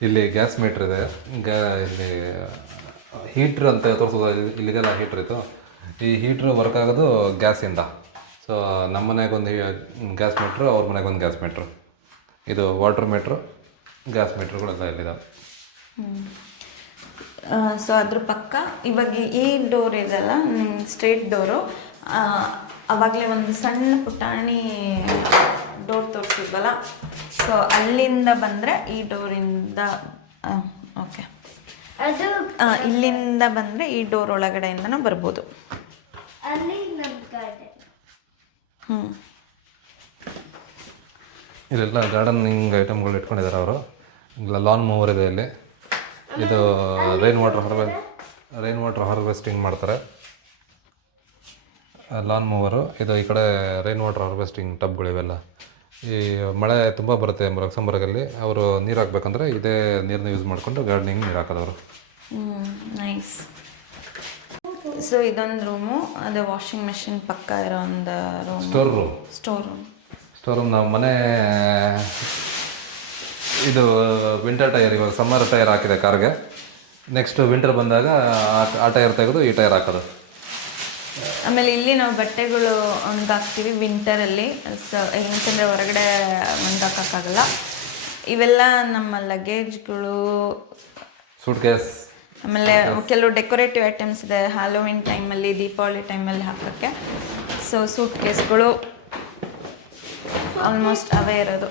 ಇಲ್ಲಿ ಗ್ಯಾಸ್ ಮೀಟ್ರ್ ಇದೆ, ಇಲ್ಲಿ ಹೀಟ್ರ್ ಅಂತ ತೋರಿಸೋದು, ಇಲ್ಲಿಗೆಲ್ಲ ಹೀಟ್ರ್ ಇತ್ತು. ಈ ಹೀಟ್ರ್ ವರ್ಕ್ ಆಗೋದು ಗ್ಯಾಸಿಂದ. ಸೊ ನಮ್ಮ ಮನೆಗೊಂದು ಗ್ಯಾಸ್ ಮೀಟ್ರು, ಅವ್ರ ಮನೆಗೊಂದು ಗ್ಯಾಸ್ ಮೀಟ್ರು. ಇದು ವಾಟ್ರ್ ಮೀಟ್ರು, ಗ್ಯಾಸ್ ಮೀಟ್ರುಗಳೆಲ್ಲ ಇಲ್ಲಿದ್ದಾವೆ. ಸೊ ಅದ್ರ ಪಕ್ಕ ಇವಾಗ ಈ ಡೋರ್ ಇದೆಲ್ಲ ಸ್ಟ್ರೇಟ್ ಡೋರು, ಆವಾಗಲೇ ಒಂದು ಸಣ್ಣ ಪುಟಾಣಿ ಡೋರ್ ತೋರಿಸಿದ್ವಲ್ಲ, ಸೊ ಅಲ್ಲಿಂದ ಬಂದರೆ ಈ ಡೋರಿಂದ ಓಕೆ ಇಲ್ಲಿಂದ ಬಂದರೆ ಈ ಡೋರ್ ಒಳಗಡೆಯಿಂದನೂ ಬರ್ಬೋದು. ಇಲ್ಲೆಲ್ಲ ಗಾರ್ಡನಿಂಗ್ ಐಟಮ್ಗಳು ಇಟ್ಕೊಂಡಿದ್ದಾರೆ ಅವರು. ಇಲ್ಲ ಲಾನ್ ಮೂವರ್ ಇದೆ ಇಲ್ಲಿ. ಇದು ರೈನ್ ವಾಟರ್ ಹಾರ್ವೆಸ್ಟಿಂಗ್ ಮಾಡ್ತಾರೆ, ಲಾನ್ ಮೂವರು. ಇದು ಈ ಕಡೆ ರೈನ್ ವಾಟರ್ ಹಾರ್ವೆಸ್ಟಿಂಗ್ ಟಬ್ಗಳಿವೆಲ್ಲ. ಈ ಮಳೆ ತುಂಬ ಬರುತ್ತೆ ಲಕ್ಸಂಬರ್ಗಲ್ಲಿ, ಅವರು ನೀರು ಹಾಕ್ಬೇಕಂದ್ರೆ ಇದೇ ನೀರನ್ನ ಯೂಸ್ ಮಾಡಿಕೊಂಡು ಗಾರ್ಡನಿಂಗ್ ನೀರು ಹಾಕೋದವರು. ನೈಸ್. ಸೊ ಇದೊಂದು ರೂಮು, ಅದು ವಾಷಿಂಗ್ ಮೆಷಿನ್ ಪಕ್ಕ ಇರೋ ಒಂದು ರೂಮ್, ಸ್ಟೋರ್ ರೂಮ್. ನಮ್ಮ ಮನೆ ಇದು ವಿಂಟರ್ ಟೈರ್, ಇವಾಗ ಸಮ್ಮರ್ ಟೈರ್ ಹಾಕಿದೆ ಕಾರ್ಗೆ. ನೆಕ್ಸ್ಟ್ ವಿಂಟರ್ ಬಂದಾಗ ಆ ಟೈರ್ ತೆಗೆದು ಈ ಟೈರ್ ಹಾಕೋದು. ಆಮೇಲೆ ಇಲ್ಲಿ ನಾವು ಬಟ್ಟೆಗಳು ಒಣಗಾಕ್ತೀವಿ ವಿಂಟರಲ್ಲಿ. ಸೊ ಏನಂತಂದರೆ ಹೊರಗಡೆ ಒಣಗಾಕೋಕ್ಕಾಗಲ್ಲ. ಇವೆಲ್ಲ ನಮ್ಮ ಲಗೇಜ್ಗಳು, ಸೂಟ್ ಕೇಸ್, ಆಮೇಲೆ ಕೆಲವು ಡೆಕೋರೇಟಿವ್ ಐಟಮ್ಸ್ ಇದೆ ಹ್ಯಾಲೋವಿನ್ ಟೈಮಲ್ಲಿ, ದೀಪಾವಳಿ ಟೈಮಲ್ಲಿ ಹಾಕೋಕ್ಕೆ. ಸೊ ಸೂಟ್ ಕೇಸ್ಗಳು ಆಲ್ಮೋಸ್ಟ್ ಅವೇ ಇರೋದು.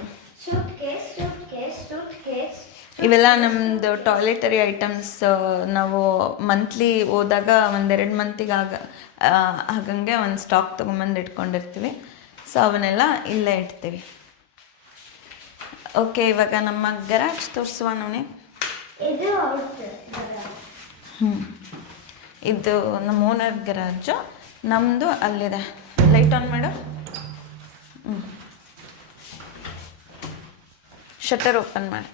ಇವೆಲ್ಲ ನಮ್ಮದು ಟಾಯ್ಲೆಟರಿ ಐಟಮ್ಸ್. ನಾವು ಮಂತ್ಲಿ ಹೋದಾಗ 1-2 ಮಂತಿಗೆ ಹಾಗಂಗೆ ಒಂದು ಸ್ಟಾಕ್ ತೊಗೊಂಬಂದು ಇಟ್ಕೊಂಡಿರ್ತೀವಿ. ಸೊ ಅವನ್ನೆಲ್ಲ ಇಲ್ಲೇ ಇಡ್ತೀವಿ. ಓಕೆ, ಇವಾಗ ನಮ್ಮ ಗರಾಜ್ ತೋರಿಸುವ ನೋಡಿ. ಇದು ನಮ್ಮ ಓನರ್ ಗರಾಜು, ನಮ್ಮದು ಅಲ್ಲಿದೆ. ಲೈಟ್ ಆನ್ ಮಾಡು. ಶಟರ್ ಓಪನ್ ಮಾಡಿ.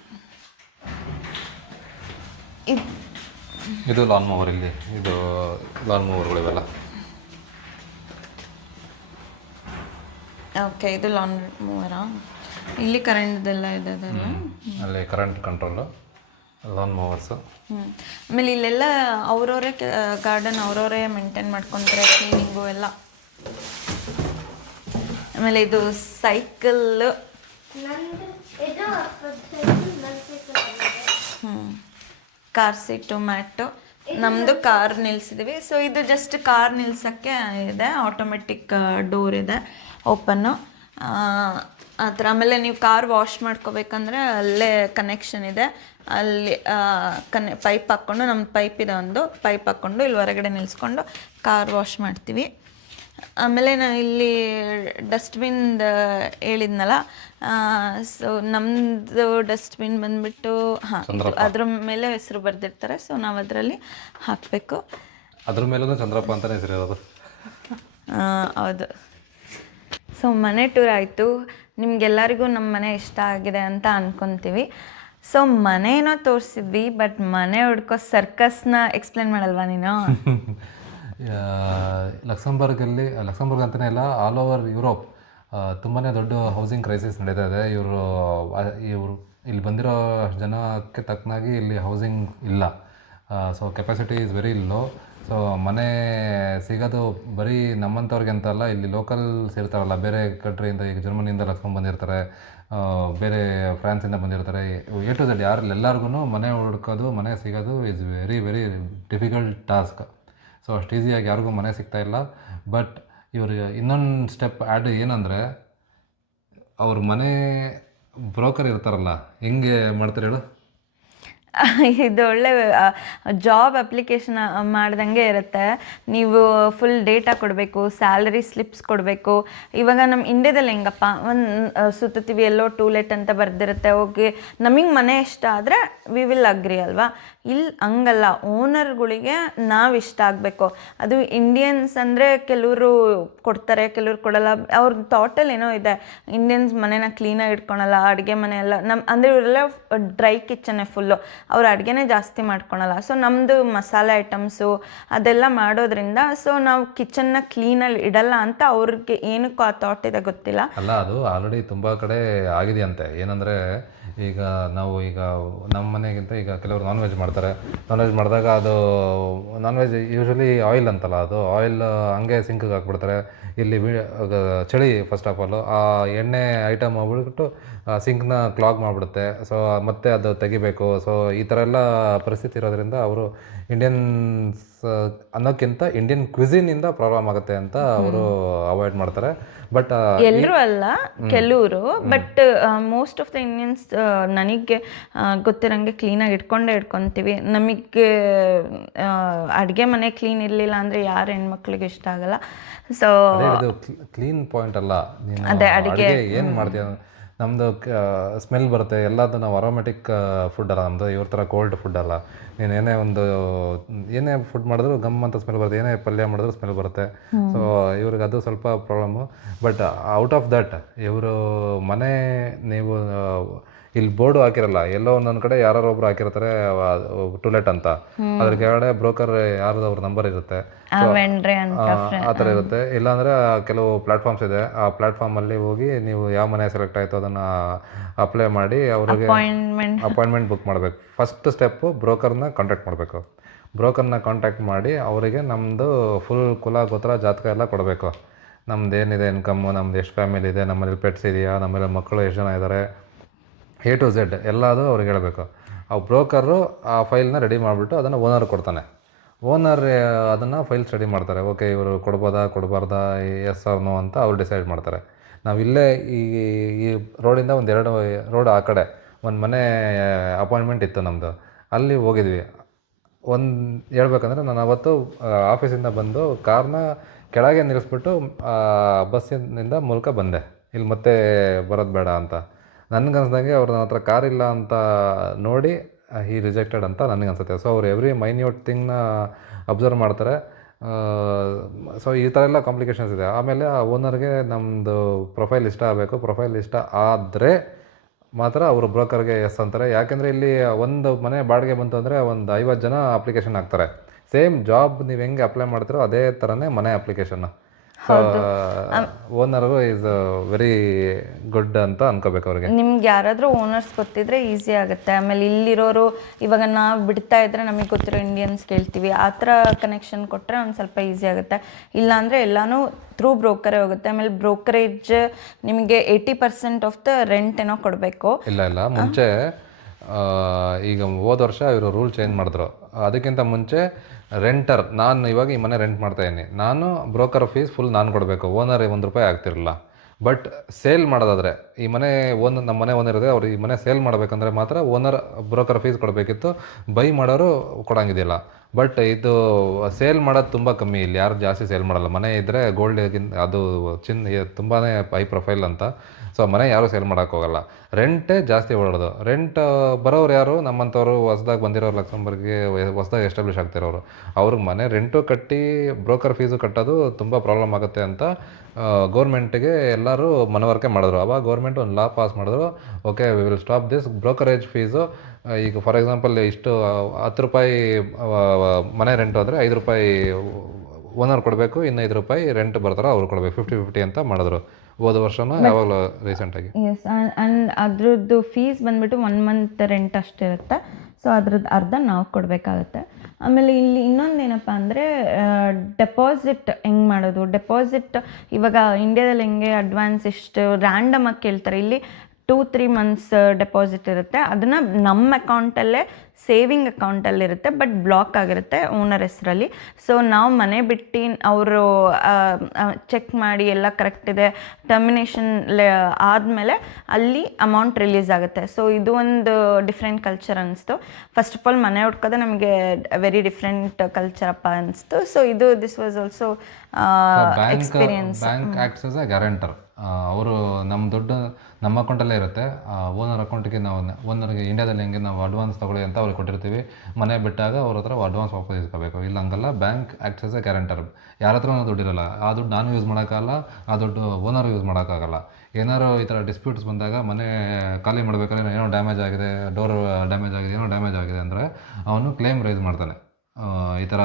ಇದು ಲಾನ್ ಮೂವರ್. ಇಲ್ಲಿ ಇದು ಲಾನ್ ಮೂವರ್ಗಳಿವೆಲ್ಲ. ಓಕೆ, ಇದು ಲಾನ್ ಮೂವರಾ? ಇಲ್ಲಿ ಕರೆಂಟ್ದೆಲ್ಲ ಇದೆ, ಅಲ್ಲಿ ಕರೆಂಟ್ ಕಂಟ್ರೋಲು, ಲಾನ್ ಮೂವರ್ಸು. ಆಮೇಲೆ ಇಲ್ಲೆಲ್ಲ ಅವರವರೇ ಗಾರ್ಡನ್ ಅವರವರೇ ಮೇಂಟೈನ್ ಮಾಡ್ಕೊತಾರೆ, ಕ್ಲೀನಿಂಗು ಎಲ್ಲ. ಆಮೇಲೆ ಇದು ಸೈಕಲ್, ಕಾರ್ ಸೀಟು, ಮ್ಯಾಟು. ನಮ್ಮದು ಕಾರ್ ನಿಲ್ಸಿದ್ದೀವಿ. ಸೊ ಇದು ಜಸ್ಟ್ ಕಾರ್ ನಿಲ್ಸೋಕ್ಕೆ ಇದೆ, ಆಟೋಮೆಟಿಕ್ ಡೋರ್ ಇದೆ ಓಪನ್ನು ಆ ಥರ. ಆಮೇಲೆ ನೀವು ಕಾರ್ ವಾಶ್ ಮಾಡ್ಕೋಬೇಕಂದ್ರೆ ಅಲ್ಲೇ ಕನೆಕ್ಷನ್ ಇದೆ, ಅಲ್ಲಿ ಪೈಪ್ ಹಾಕ್ಕೊಂಡು, ನಮ್ಮ ಪೈಪ್ ಇದೆ, ಒಂದು ಪೈಪ್ ಹಾಕ್ಕೊಂಡು ಇಲ್ಲಿ ಹೊರಗಡೆ ನಿಲ್ಲಿಸ್ಕೊಂಡು ಕಾರ್ ವಾಶ್ ಮಾಡ್ತೀವಿ. ಆಮೇಲೆ ನಾನು ಇಲ್ಲಿ ಡಸ್ಟ್ಬಿನ್ ಹೇಳಿದ್ನಲ್ಲ, ಸೊ ನಮ್ಮದು ಡಸ್ಟ್ಬಿನ್ ಬಂದುಬಿಟ್ಟು ಅದ್ರ ಮೇಲೆ ಹೆಸರು ಬರೆದಿರ್ತಾರೆ. ಸೊ ನಾವು ಅದರಲ್ಲಿ ಹಾಕಬೇಕು. ಅದ್ರ ಮೇಲೂ ಚಂದ್ರಪ್ಪ ಅಂತಲೇ ಹೆಸರಿರೋದು. ಹೌದು. ಸೊ ಮನೆ ಟೂರ್ ಆಯಿತು. ನಿಮಗೆಲ್ಲರಿಗೂ ನಮ್ಮ ಮನೆ ಇಷ್ಟ ಆಗಿದೆ ಅಂತ ಅಂದ್ಕೊತೀವಿ. ಸೊ ಮನೇನೋ ತೋರಿಸಿದ್ವಿ, ಬಟ್ ಮನೆ ಹುಡ್ಕೋ ಸರ್ಕಸ್ನ ಎಕ್ಸ್ಪ್ಲೇನ್ ಮಾಡಲ್ವಾ ನೀನು? ಲಕ್ಸಂಬರ್ಗ್ ಅಂತಲೇ ಇಲ್ಲ, ಆಲ್ ಓವರ್ ಯುರೋಪ್ ತುಂಬಾ ದೊಡ್ಡ ಹೌಸಿಂಗ್ ಕ್ರೈಸಿಸ್ ನಡೀತಾ ಇದೆ. ಇವರು ಇಲ್ಲಿ ಬಂದಿರೋ ಜನಕ್ಕೆ ತಕ್ಕನಾಗಿ ಇಲ್ಲಿ ಹೌಸಿಂಗ್ ಇಲ್ಲ. So capacity is very low. So ಮನೆ ಸಿಗೋದು ಬರೀ ನಮ್ಮಂಥವ್ರಿಗೆ ಅಂತಲ್ಲ, ಇಲ್ಲಿ ಲೋಕಲ್ಸ್ ಇರ್ತಾರಲ್ಲ, ಬೇರೆ ಕಂಟ್ರಿಯಿಂದ, ಈಗ ಜರ್ಮನಿಯಿಂದ ಲಕ್ಸ್ಕೊಂಡು ಬಂದಿರ್ತಾರೆ, ಬೇರೆ ಫ್ರಾನ್ಸಿಂದ ಬಂದಿರ್ತಾರೆ, A to Z ಎಲ್ಲರಿಗೂ ಮನೆ ಹುಡ್ಕೋದು, ಮನೆ ಸಿಗೋದು is very very difficult task. So ಅಷ್ಟು ಈಸಿಯಾಗಿ ಯಾರಿಗೂ ಮನೆ ಸಿಗ್ತಾಯಿಲ್ಲ. ಬಟ್ ಇವರು ಇನ್ನೊಂದು ಸ್ಟೆಪ್ ಆ್ಯಡ್ ಏನಂದರೆ, ಅವ್ರ ಮನೆ ಬ್ರೋಕರ್ ಇರ್ತಾರಲ್ಲ, ಹೆಂಗೆ ಮಾಡ್ತಾರೆ ಹೇಳು? ಇದು ಒಳ್ಳೆ ಜಾಬ್ ಅಪ್ಲಿಕೇಶನ್ ಮಾಡ್ದಂಗೆ ಇರುತ್ತೆ. ನೀವು ಫುಲ್ ಡೇಟಾ ಕೊಡಬೇಕು, ಸ್ಯಾಲರಿ ಸ್ಲಿಪ್ಸ್ ಕೊಡಬೇಕು. ಇವಾಗ ನಮ್ಮ ಇಂಡಿಯಾದಲ್ಲಿ ಹೆಂಗಪ್ಪ, ಒಂದು ಸುತ್ತೀವಿ, ಎಲ್ಲೋ ಟೂಲೆಟ್ ಅಂತ ಬರ್ದಿರುತ್ತೆ, ಹೋಗಿ ನಮಗೆ ಮನೆ ಇಷ್ಟ ಆದರೆ ವಿ ವಿಲ್ ಅಗ್ರಿ ಅಲ್ವಾ. ಇಲ್ಲಿ ಹಂಗಲ್ಲ, ಓನರ್ಗಳಿಗೆ ನಾವು ಇಷ್ಟ ಆಗಬೇಕು. ಅದು ಇಂಡಿಯನ್ಸ್ ಅಂದರೆ ಕೆಲವರು ಕೊಡ್ತಾರೆ, ಕೆಲವ್ರು ಕೊಡಲ್ಲ. ಅವ್ರ ಥಾಟಲ್ಲಿ ಏನೋ ಇದೆ, ಇಂಡಿಯನ್ಸ್ ಮನೇನ ಕ್ಲೀನಾಗಿ ಇಟ್ಕೊಳಲ್ಲ, ಅಡುಗೆ ಮನೆ ಎಲ್ಲ ಅಂದರೆ ಇವರೆಲ್ಲ ಡ್ರೈ ಕಿಚನ್ನೇ ಫುಲ್ಲು, ಅವ್ರು ಅಡುಗೆನೇ ಜಾಸ್ತಿ ಮಾಡ್ಕೊಳಲ್ಲ. ಸೊ ನಮ್ಮದು ಮಸಾಲೆ ಐಟಮ್ಸು ಅದೆಲ್ಲ ಮಾಡೋದ್ರಿಂದ ಸೊ ನಾವು ಕಿಚನ್ನ ಕ್ಲೀನಲ್ಲಿ ಇಡಲ್ಲ ಅಂತ ಅವ್ರಿಗೆ ಏನಕ್ಕೂ ಆ ಥಾಟ್ ಇದೆ ಗೊತ್ತಿಲ್ಲ. ಅಲ್ಲ, ಅದು ಆಲ್ರೆಡಿ ತುಂಬ ಕಡೆ ಆಗಿದೆಯಂತೆ. ಏನಂದರೆ ಈಗ ನಾವು ಈಗ ನಮ್ಮ ಮನೆಗಿಂತ ಈಗ ಕೆಲವರು ನಾನ್ ವೆಜ್ ಮಾಡ್ತಾರೆ. ನಾನ್ ವೆಜ್ ಮಾಡಿದಾಗ ಅದು ನಾನ್ ವೆಜ್ ಯೂಶ್ವಲಿ ಆಯಿಲ್ ಅಂತಲ್ಲ, ಅದು ಆಯಿಲ್ ಹಂಗೆ ಸಿಂಕಿಗೆ ಹಾಕ್ಬಿಡ್ತಾರೆ. ಇಲ್ಲಿ ಚಳಿ ಫಸ್ಟ್ ಆಫ್ ಆಲು ಆ ಎಣ್ಣೆ ಐಟಮ್ ಹೋಗ್ಬಿಟ್ಟು ಸಿಂಕ್ನ ಕ್ಲಾಗ್ ಮಾಡಿಬಿಡುತ್ತೆ. ಸೊ ಮತ್ತೆ ಅದು ತೆಗಿಬೇಕು. ಸೊ ಈ ಥರ ಎಲ್ಲ ಪರಿಸ್ಥಿತಿ ಇರೋದ್ರಿಂದ ಅವರು ಇಂಡಿಯನ್ಸ್ ಅನ್ನೋಕ್ಕಿಂತ ಇಂಡಿಯನ್ ಕ್ವಿಸಿನಿಂದ ಪ್ರಾಬ್ಲಮ್ ಆಗುತ್ತೆ ಅಂತ ಅವರು ಅವಾಯ್ಡ್ ಮಾಡ್ತಾರೆ. ಬಟ್ ಎಲ್ಲರೂ ಅಲ್ಲ, ಕೆಲವರು. But most of the Indians ನನಗೆ ಗೊತ್ತಿರೋಂಗೆ ಕ್ಲೀನಾಗಿ ಇಟ್ಕೊಂತೀವಿ. ನಮಗೆ ಅಡುಗೆ ಮನೆ ಕ್ಲೀನ್ ಇರಲಿಲ್ಲ ಅಂದರೆ ಯಾರು ಹೆಣ್ಮಕ್ಳಿಗೆ ಇಷ್ಟ ಆಗಲ್ಲ. ಸೊ ಕ್ಲೀನ್ ಪಾಯಿಂಟ್ ಅಲ್ಲ, ನೀನು ಅಡುಗೆ ಏನು ಮಾಡ್ತೀಯ, ನಮ್ಮದು ಸ್ಮೆಲ್ ಬರುತ್ತೆ. ಎಲ್ಲದು ನಾವು ಅರೋಮೆಟಿಕ್ ಫುಡ್ ಅಲ್ಲ ನಮ್ಮದು, ಇವ್ರ ಥರ ಕೋಲ್ಡ್ ಫುಡ್ ಅಲ್ಲ. ನೀನು ಏನೇ ಫುಡ್ ಮಾಡಿದ್ರು ಗಮ್ ಅಂತ ಸ್ಮೆಲ್ ಬರುತ್ತೆ, ಏನೇ ಪಲ್ಯ ಮಾಡಿದ್ರು ಸ್ಮೆಲ್ ಬರುತ್ತೆ. ಸೊ ಇವ್ರಿಗೆ ಅದು ಸ್ವಲ್ಪ problem. But out of that ಇವರು ಮನೆ ನೀವು ಇಲ್ಲಿ ಬೋರ್ಡು ಹಾಕಿರಲ್ಲ, ಎಲ್ಲೋ ಒಂದೊಂದು ಕಡೆ ಯಾರು ಒಬ್ರು ಹಾಕಿರ್ತಾರೆ ಟೂಲೆಟ್ ಅಂತ, ಅದ್ರ ಕೆಳಗಡೆ ಬ್ರೋಕರ್ ಯಾರ್ದು ಅವ್ರ ನಂಬರ್ ಇರುತ್ತೆ, ಆ ಥರ ಇರುತ್ತೆ. ಇಲ್ಲಾಂದರೆ ಕೆಲವು ಪ್ಲಾಟ್ಫಾರ್ಮ್ಸ್ ಇದೆ, ಆ ಪ್ಲಾಟ್ಫಾರ್ಮಲ್ಲಿ ಹೋಗಿ ನೀವು ಯಾವ ಮನೆ ಸೆಲೆಕ್ಟ್ ಆಯಿತು ಅದನ್ನು ಅಪ್ಲೈ ಮಾಡಿ ಅವ್ರಿಗೆ ಅಪಾಯಿಂಟ್ಮೆಂಟ್ ಬುಕ್ ಮಾಡಬೇಕು. ಫಸ್ಟ್ ಸ್ಟೆಪ್ಪು ಬ್ರೋಕರ್ನ ಕಾಂಟ್ಯಾಕ್ಟ್ ಮಾಡಬೇಕು. ಬ್ರೋಕರ್ನ ಕಾಂಟ್ಯಾಕ್ಟ್ ಮಾಡಿ ಅವರಿಗೆ ನಮ್ಮದು ಫುಲ್ ಕುಲ ಗೋತ್ರ ಜಾತಕ ಎಲ್ಲ ಕೊಡಬೇಕು. ನಮ್ದು ಏನಿದೆ ಇನ್ಕಮ್ಮು, ನಮ್ದು ಎಷ್ಟು ಫ್ಯಾಮಿಲಿ ಇದೆ, ನಮ್ಮಲ್ಲಿ ಪೆಟ್ಸ್ ಇದೆಯಾ, ನಮ್ಮಲ್ಲಿ ಮಕ್ಕಳು ಎಷ್ಟು ಜನ ಇದ್ದಾರೆ, A to Z ಎಲ್ಲದು ಅವ್ರಿಗೆ ಹೇಳಬೇಕು. ಆ ಬ್ರೋಕರು ಆ ಫೈಲ್ನ ರೆಡಿ ಮಾಡಿಬಿಟ್ಟು ಅದನ್ನು ಓನರ್ ಕೊಡ್ತಾನೆ. ಓನರ್ ಅದನ್ನು ಫೈಲ್ ಸ್ಟಡಿ ಮಾಡ್ತಾರೆ. ಓಕೆ, ಇವರು ಕೊಡ್ಬೋದಾ ಕೊಡಬಾರ್ದಾ, ಎಸ್ ಆರ್ ನೋ ಅಂತ ಅವ್ರು ಡಿಸೈಡ್ ಮಾಡ್ತಾರೆ. ನಾವು ಇಲ್ಲೇ ಈ ರೋಡಿಂದ ಒಂದು 2 ರೋಡ್ ಆ ಕಡೆ ಒಂದು ಮನೆ ಅಪಾಯಿಂಟ್ಮೆಂಟ್ ಇತ್ತು ನಮ್ಮದು, ಅಲ್ಲಿ ಹೋಗಿದ್ವಿ. ಹೇಳ್ಬೇಕಂದ್ರೆ ನಾನು ಅವತ್ತು ಆಫೀಸಿಂದ ಬಂದು ಕಾರ್ನ ಕೆಳಗೆ ನಿಲ್ಲಿಸ್ಬಿಟ್ಟು ಬಸ್ಸಿನಿಂದ ಮೂಲಕ ಬಂದೆ, ಇಲ್ಲಿ ಮತ್ತೆ ಬರೋದು ಬೇಡ ಅಂತ. ನನಗನ್ಸ್ದಂಗೆ ಅವ್ರು ನನ್ನ ಹತ್ರ ಕಾರ್ ಇಲ್ಲ ಅಂತ ನೋಡಿ ಈ ರಿಜೆಕ್ಟೆಡ್ ಅಂತ ನನಗನ್ಸುತ್ತೆ. ಸೊ ಅವ್ರು ಎವ್ರಿ ಮೈನ್ಯೂಟ್ ಥಿಂಗ್ನ ಅಬ್ಸರ್ವ್ ಮಾಡ್ತಾರೆ. ಸೊ ಈ ಥರ ಎಲ್ಲ ಕಾಂಪ್ಲಿಕೇಶನ್ಸ್ ಇದೆ. ಆಮೇಲೆ ಆ ಓನರ್ಗೆ ನಮ್ಮದು ಪ್ರೊಫೈಲ್ ಇಷ್ಟ ಆಗಬೇಕು. ಪ್ರೊಫೈಲ್ ಇಷ್ಟ ಆದರೆ ಮಾತ್ರ ಅವರು ಬ್ರೋಕರ್ಗೆ ಎಸ್ ಅಂತಾರೆ. ಯಾಕೆಂದರೆ ಇಲ್ಲಿ ಒಂದು ಮನೆ ಬಾಡಿಗೆ ಬಂತು ಅಂದರೆ ಒಂದು 50 ಜನ ಅಪ್ಲಿಕೇಶನ್ ಹಾಕ್ತಾರೆ. ಸೇಮ್ ಜಾಬ್ ನೀವು ಹೆಂಗೆ ಅಪ್ಲೈ ಮಾಡ್ತೀರೋ ಅದೇ ಥರನೇ ಮನೆ application. Owner is very good ಅಂತ ಅನ್ಕೋಬೇಕು ಅವ್ರಿಗೆ. ನಿಮ್ಗೆ ಯಾರಾದರೂ ಓನರ್ಸ್ ಗೊತ್ತಿದ್ರೆ ಈಸಿ ಆಗುತ್ತೆ. ಆಮೇಲೆ ಇಲ್ಲಿರೋರು ಇವಾಗ ನಾವು ಬಿಡ್ತಾ ಇದ್ರೆ ನಮಗೆ ಗೊತ್ತಿರೋ ಇಂಡಿಯನ್ಸ್ ಕೇಳ್ತೀವಿ, ಆ ಥರ ಕನೆಕ್ಷನ್ ಕೊಟ್ಟರೆ ಒಂದು ಸ್ವಲ್ಪ ಈಸಿ ಆಗುತ್ತೆ. ಇಲ್ಲಾಂದರೆ ಎಲ್ಲನೂ ಥ್ರೂ ಬ್ರೋಕರೇ ಹೋಗುತ್ತೆ. ಆಮೇಲೆ ಬ್ರೋಕರೇಜ್ ನಿಮಗೆ 80% ಆಫ್ ದ ರೆಂಟ್ ಏನೋ ಕೊಡಬೇಕು. ಇಲ್ಲ ಮುಂಚೆ ಈಗ ಹೋದ ವರ್ಷ ಇವರು ರೂಲ್ ಚೇಂಜ್ ಮಾಡಿದ್ರು. ಅದಕ್ಕಿಂತ ಮುಂಚೆ ರೆಂಟರ್, ನಾನು ಇವಾಗ ಈ ಮನೆ ರೆಂಟ್ ಮಾಡ್ತಾಯಿದ್ದೀನಿ, ನಾನು ಬ್ರೋಕರ್ ಫೀಸ್ ಫುಲ್ ನಾನು ಕೊಡಬೇಕು, ಓನರ್ ₹1 ಆಗ್ತಿರಲಿಲ್ಲ. ಬಟ್ ಸೇಲ್ ಮಾಡೋದಾದರೆ ಈ ಮನೆ ನಮ್ಮ ಮನೆ ಓನರ್ ಇದೆ, ಅವ್ರು ಈ ಮನೆ ಸೇಲ್ ಮಾಡಬೇಕಂದ್ರೆ ಮಾತ್ರ ಓನರ್ ಬ್ರೋಕರ್ ಫೀಸ್ ಕೊಡಬೇಕಿತ್ತು. ಬೈ ಮಾಡೋರು ಕೊಡೋಂಗಿದ್ದಿಲ್ಲ. ಬಟ್ ಇದು ಸೇಲ್ ಮಾಡೋದು ತುಂಬ ಕಮ್ಮಿ, ಇಲ್ಲಿ ಯಾರು ಜಾಸ್ತಿ ಸೇಲ್ ಮಾಡಲ್ಲ. ಮನೆ ಇದ್ದರೆ ಗೋಲ್ಡ್ಗಿಂತ ಅದು ತುಂಬಾ ಹೈ ಪ್ರೊಫೈಲ್ ಅಂತ. ಸೊ ಮನೆ ಯಾರೂ ಸೇಲ್ ಮಾಡೋಕ್ಕೋಗಲ್ಲ, ರೆಂಟೇ ಜಾಸ್ತಿ ಓಡೋದು. ರೆಂಟ್ ಬರೋರು ಯಾರು, ನಮ್ಮಂಥವ್ರು ಹೊಸ್ದಾಗಿ ಬಂದಿರೋರು, ಲಕ್ಸಂಬರ್ಗ್ಗೆ ಹೊಸ್ದಾಗಿ ಎಸ್ಟಾಬ್ಲಿಷ್ ಆಗ್ತಿರೋರು, ಅವ್ರಿಗೆ ಮನೆ ರೆಂಟು ಕಟ್ಟಿ ಬ್ರೋಕರ್ ಫೀಸು ಕಟ್ಟೋದು ತುಂಬ ಪ್ರಾಬ್ಲಮ್ ಆಗುತ್ತೆ ಅಂತ ಗೌರ್ಮೆಂಟಿಗೆ ಎಲ್ಲರೂ ಮನವರಿಕೆ ಮಾಡಿದ್ರು. ಆವಾಗ ಗೌರ್ಮೆಂಟ್ ಒಂದು ಲಾ ಪಾಸ್ ಮಾಡಿದ್ರು. Okay, we will stop this brokerage fees. ಈಗ ಫಾರ್ ಎಕ್ಸಾಂಪಲ್ ಇಷ್ಟು ₹10 ಮನೆ ರೆಂಟು ಅಂದರೆ ₹5 ಓನರ್ ಕೊಡಬೇಕು, ಇನ್ನು ₹5 ರೆಂಟ್ ಬರ್ತಾರೋ ಅವ್ರು ಕೊಡಬೇಕು. 50-50 ಅಂತ ಮಾಡಿದ್ರು ಹೋದ ವರ್ಷನೂ, ಯಾವಾಗಲೂ ರೀಸೆಂಟಾಗಿ. ಎಸ್, ಆ್ಯಂಡ್ ಅದ್ರದ್ದು ಫೀಸ್ ಬಂದುಬಿಟ್ಟು 1 ಮಂತ್ ರೆಂಟ್ ಅಷ್ಟಿರುತ್ತೆ. ಸೊ ಅದ್ರದ್ದು ಅರ್ಧ ನಾವು ಕೊಡಬೇಕಾಗತ್ತೆ. ಆಮೇಲೆ ಇಲ್ಲಿ ಇನ್ನೊಂದೇನಪ್ಪ ಅಂದರೆ ಡೆಪಾಸಿಟ್ ಹೆಂಗೆ ಮಾಡೋದು. ಡೆಪಾಸಿಟ್ ಇವಾಗ ಇಂಡಿಯಾದಲ್ಲಿ ಹೆಂಗೆ ಅಡ್ವಾನ್ಸ್ ಇಷ್ಟು ರ್ಯಾಂಡಮಾಗಿ ಕೇಳ್ತಾರೆ, ಇಲ್ಲಿ 2-3 ಮಂತ್ಸ್ ಡೆಪಾಸಿಟ್ ಇರುತ್ತೆ. ಅದನ್ನು ನಮ್ಮ ಅಕೌಂಟಲ್ಲೇ ಸೇವಿಂಗ್ ಅಕೌಂಟಲ್ಲಿರುತ್ತೆ, ಬಟ್ ಬ್ಲಾಕ್ ಆಗಿರುತ್ತೆ ಓನರ್ ಹೆಸರಲ್ಲಿ. ಸೊ ನಾವು ಮನೆ ಬಿಟ್ಟು ಅವರು ಚೆಕ್ ಮಾಡಿ ಎಲ್ಲ ಕರೆಕ್ಟ್ ಇದೆ, ಟರ್ಮಿನೇಷನ್ ಆದಮೇಲೆ ಅಲ್ಲಿ ಅಮೌಂಟ್ ರಿಲೀಸ್ ಆಗುತ್ತೆ. ಸೊ ಇದು ಒಂದು ಡಿಫ್ರೆಂಟ್ ಕಲ್ಚರ್ ಅನಿಸ್ತು. ಫಸ್ಟ್ ಆಫ್ ಆಲ್ ಮನೆ ಹುಡ್ಕೋದು ನಮಗೆ ವೆರಿ ಡಿಫ್ರೆಂಟ್ ಕಲ್ಚರ್ ಅಪ್ಪ ಅನಿಸ್ತು. ಸೊ ಇದು this was also experience. Bank acts as A guarantor. ಅವರು ನಮ್ಮ ದುಡ್ಡು ನಮ್ಮ ಅಕೌಂಟಲ್ಲೇ ಇರುತ್ತೆ. ಓನರ್ ಅಕೌಂಟಿಗೆ ನಾವು ಓನರ್ಗೆ ಇಂಡಿಯಾದಲ್ಲಿ ಹೆಂಗೆ ನಾವು ಅಡ್ವಾನ್ಸ್ ತೊಗೊಳ್ಳಿ ಅಂತ ಅವ್ರಿಗೆ ಕೊಟ್ಟಿರ್ತೀವಿ. ಮನೆ ಬಿಟ್ಟಾಗ ಅವ್ರ ಹತ್ರ ಅಡ್ವಾನ್ಸ್ ವಾಪಸ್ ಇಸ್ಕೋಬೇಕು. ಇಲ್ಲ ಹಂಗಲ್ಲ, bank acts as A guarantor. ಯಾರ ಹತ್ರ ದುಡ್ಡಿರಲ್ಲ, ಆ ದುಡ್ಡು ನಾನು ಯೂಸ್ ಮಾಡೋಕ್ಕಾಗಲ್ಲ, ಆ ದುಡ್ಡು ಓನರ್ ಯೂಸ್ ಮಾಡೋಕ್ಕಾಗಲ್ಲ. ಏನಾದ್ರು ಈ ಥರ ಡಿಸ್ಪ್ಯೂಟ್ಸ್ ಬಂದಾಗ ಮನೆ ಖಾಲಿ ಮಾಡಬೇಕಾದ್ರೆ ಏನೋ ಡ್ಯಾಮೇಜ್ ಆಗಿದೆ, ಡೋರ್ ಡ್ಯಾಮೇಜ್ ಆಗಿದೆ, ಏನೋ ಡ್ಯಾಮೇಜ್ ಆಗಿದೆ ಅಂದರೆ ಅವನು ಕ್ಲೇಮ್ ರೈಸ್ ಮಾಡ್ತಾನೆ. ಈ ಥರ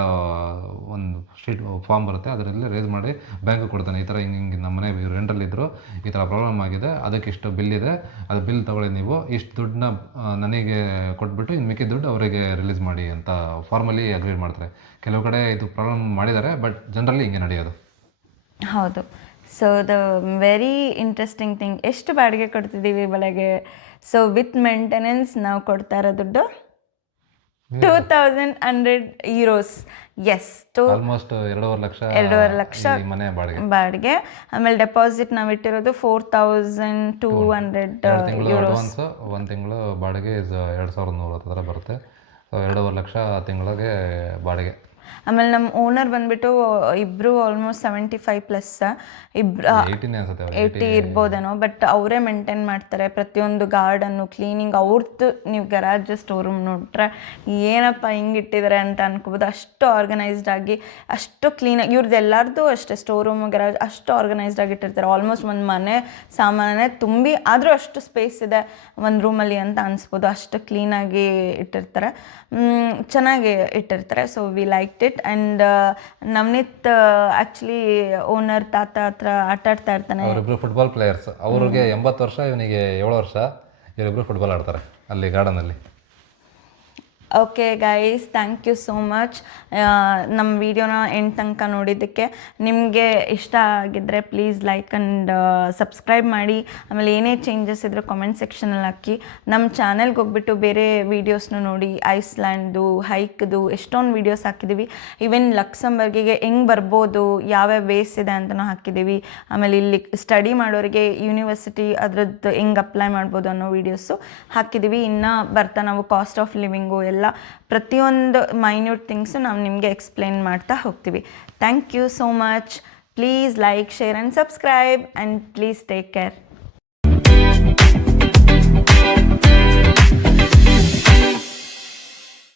ಒಂದು ಶೀಟ್ ಫಾರ್ಮ್ ಬರುತ್ತೆ, ಅದರಲ್ಲಿ ರೇಸ್ ಮಾಡಿ ಬ್ಯಾಂಕಿಗೆ ಕೊಡ್ತಾನೆ. ಈ ಥರ ಹಿಂಗೆ ನಮ್ಮ ಮನೆ ರೆಂಟಲ್ಲಿದ್ದರು, ಈ ಥರ ಪ್ರಾಬ್ಲಮ್ ಆಗಿದೆ, ಅದಕ್ಕೆ ಇಷ್ಟು ಬಿಲ್ ಇದೆ, ಅದು ಬಿಲ್ ತೊಗೊಳ್ಳಿ ನೀವು, ಇಷ್ಟು ದುಡ್ಡನ್ನ ನನಗೆ ಕೊಟ್ಬಿಟ್ಟು ಇನ್ನು ಮಿಕ್ಕಿದ ದುಡ್ಡು ಅವರಿಗೆ ರಿಲೀಸ್ ಮಾಡಿ ಅಂತ ಫಾರ್ಮಲಿ ಅಗ್ರಿ ಮಾಡ್ತಾರೆ. ಕೆಲವು ಕಡೆ ಇದು ಪ್ರಾಬ್ಲಮ್ ಮಾಡಿದ್ದಾರೆ, ಬಟ್ ಜನರಲಿ ಹಿಂಗೆ ನಡೆಯೋದು. ಹೌದು. So the very interesting thing, ಎಷ್ಟು ಬಾಡಿಗೆ ಕೊಡ್ತಿದ್ದೀವಿ ಬೆಳಗ್ಗೆ. ಸೊ ವಿತ್ ಮೇಂಟೆನೆನ್ಸ್ ನಾವು ಕೊಡ್ತಾ ಇರೋ ದುಡ್ಡು €2,100. ಎಸ್, ಆಲ್ಮೋಸ್ಟ್ 2.5 ಲಕ್ಷ ಮನೆ ಬಾಡಿಗೆ. ಆಮೇಲೆ ಡೆಪಾಸಿಟ್ ನಾವು ಇಟ್ಟಿರೋದು €4,200. ಅಡ್ವಾನ್ಸ್, 1 ತಿಂಗಳು ಬಾಡಿಗೆ 2,100 ಹತ್ರ ಬರುತ್ತೆ. 2.5 ಲಕ್ಷ ತಿಂಗಳಿಗೆ ಬಾಡಿಗೆ. ಆಮೇಲೆ ನಮ್ಮ ಓನರ್ ಬಂದುಬಿಟ್ಟು ಇಬ್ಬರು ಆಲ್ಮೋಸ್ಟ್ 75+, 80 ಇರ್ಬೋದೇನೋ, ಬಟ್ ಅವರೇ ಮೇಂಟೈನ್ ಮಾಡ್ತಾರೆ ಪ್ರತಿಯೊಂದು ಗಾರ್ಡನ್ನು, ಕ್ಲೀನಿಂಗ್ ಅವ್ರದ್ದು. ನೀವು ಗರಾಜ್ ಸ್ಟೋರ್ ರೂಮ್ ನೋಡ್ರೆ ಏನಪ್ಪ ಹಿಂಗೆ ಇಟ್ಟಿದ್ದಾರೆ ಅಂತ ಅನ್ಕೋಬೋದು. ಅಷ್ಟು ಆರ್ಗನೈಸ್ಡ್ ಆಗಿ, ಅಷ್ಟು ಕ್ಲೀನಾಗಿ. ಇವ್ರದ್ದು ಎಲ್ಲರದ್ದು ಅಷ್ಟೇ, ಸ್ಟೋರ್ ರೂಮ್, ಗರಾಜ್ ಅಷ್ಟು ಆರ್ಗನೈಸ್ಡ್ ಆಗಿ ಇಟ್ಟಿರ್ತಾರೆ. ಆಲ್ಮೋಸ್ಟ್ ಒಂದು ಮನೆ ಸಾಮಾನೇ ತುಂಬಿ, ಆದರೂ ಅಷ್ಟು ಸ್ಪೇಸ್ ಇದೆ ಒಂದು ರೂಮಲ್ಲಿ ಅಂತ ಅನಿಸ್ಬೋದು. ಅಷ್ಟು ಕ್ಲೀನಾಗಿ ಇಟ್ಟಿರ್ತಾರೆ, ಚೆನ್ನಾಗಿ ಇಟ್ಟಿರ್ತಾರೆ. So we like it. And Navneet actually owner ತಾತ ಹತ್ರ ಆಟಾಡ್ತಾ ಇರ್ತಾನೆ. ಅವರಿಬ್ರು ಫುಟ್ಬಾಲ್ ಪ್ಲೇಯರ್ಸ್. ಅವ್ರಿಗೆ 80 ವರ್ಷ, ಇವನಿಗೆ 7 ವರ್ಷ. ಇವರಿಬ್ರು ಫುಟ್ಬಾಲ್ ಆಡ್ತಾರೆ ಅಲ್ಲಿ ಗಾರ್ಡನಲ್ಲಿ. Okay guys, thank you so much ನಮ್ಮ ವಿಡಿಯೋನ ಎಂಡ್ ತನಕ ನೋಡಿದ್ದಕ್ಕೆ. ನಿಮಗೆ ಇಷ್ಟ ಆಗಿದ್ದರೆ ಪ್ಲೀಸ್ ಲೈಕ್ ಆ್ಯಂಡ್ ಸಬ್ಸ್ಕ್ರೈಬ್ ಮಾಡಿ. ಆಮೇಲೆ ಏನೇ ಚೇಂಜಸ್ ಇದ್ದರೆ ಕಾಮೆಂಟ್ ಸೆಕ್ಷನಲ್ಲಿ ಹಾಕಿ. ನಮ್ಮ ಚಾನೆಲ್ಗೆ ಹೋಗ್ಬಿಟ್ಟು ಬೇರೆ ವೀಡಿಯೋಸ್ನ ನೋಡಿ. ಐಸ್ಲ್ಯಾಂಡ್ದು, ಹೈಕ್ದು ಎಷ್ಟೊಂದು ವೀಡಿಯೋಸ್ ಹಾಕಿದ್ದೀವಿ. ಈವನ್ ಲಕ್ಸಂಬರ್ಗಿಗೆ ಹೆಂಗೆ ಬರ್ಬೋದು, ಯಾವ್ಯಾವ ವೇಸ್ ಇದೆ ಅಂತಲೂ ಹಾಕಿದ್ದೀವಿ. ಆಮೇಲೆ ಇಲ್ಲಿ ಸ್ಟಡಿ ಮಾಡೋರಿಗೆ ಯೂನಿವರ್ಸಿಟಿ ಅದರದ್ದು ಹೆಂಗೆ ಅಪ್ಲೈ ಮಾಡ್ಬೋದು ಅನ್ನೋ ವೀಡಿಯೋಸು ಹಾಕಿದ್ದೀವಿ. ಇನ್ನು ಬರ್ತಾ ನಾವು ಕಾಸ್ಟ್ ಆಫ್ ಲಿವಿಂಗು ಎಲ್ಲ ಪ್ರತಿಯೊಂದು ಮೈನ್ಯೂಟ್ ಥಿಂಗ್ಸು ನಾವು ನಿಮಗೆ ಎಕ್ಸ್ಪ್ಲೇನ್ ಮಾಡ್ತಾ ಹೋಗ್ತೀವಿ. Thank you so much. Please like, share and subscribe and please take care.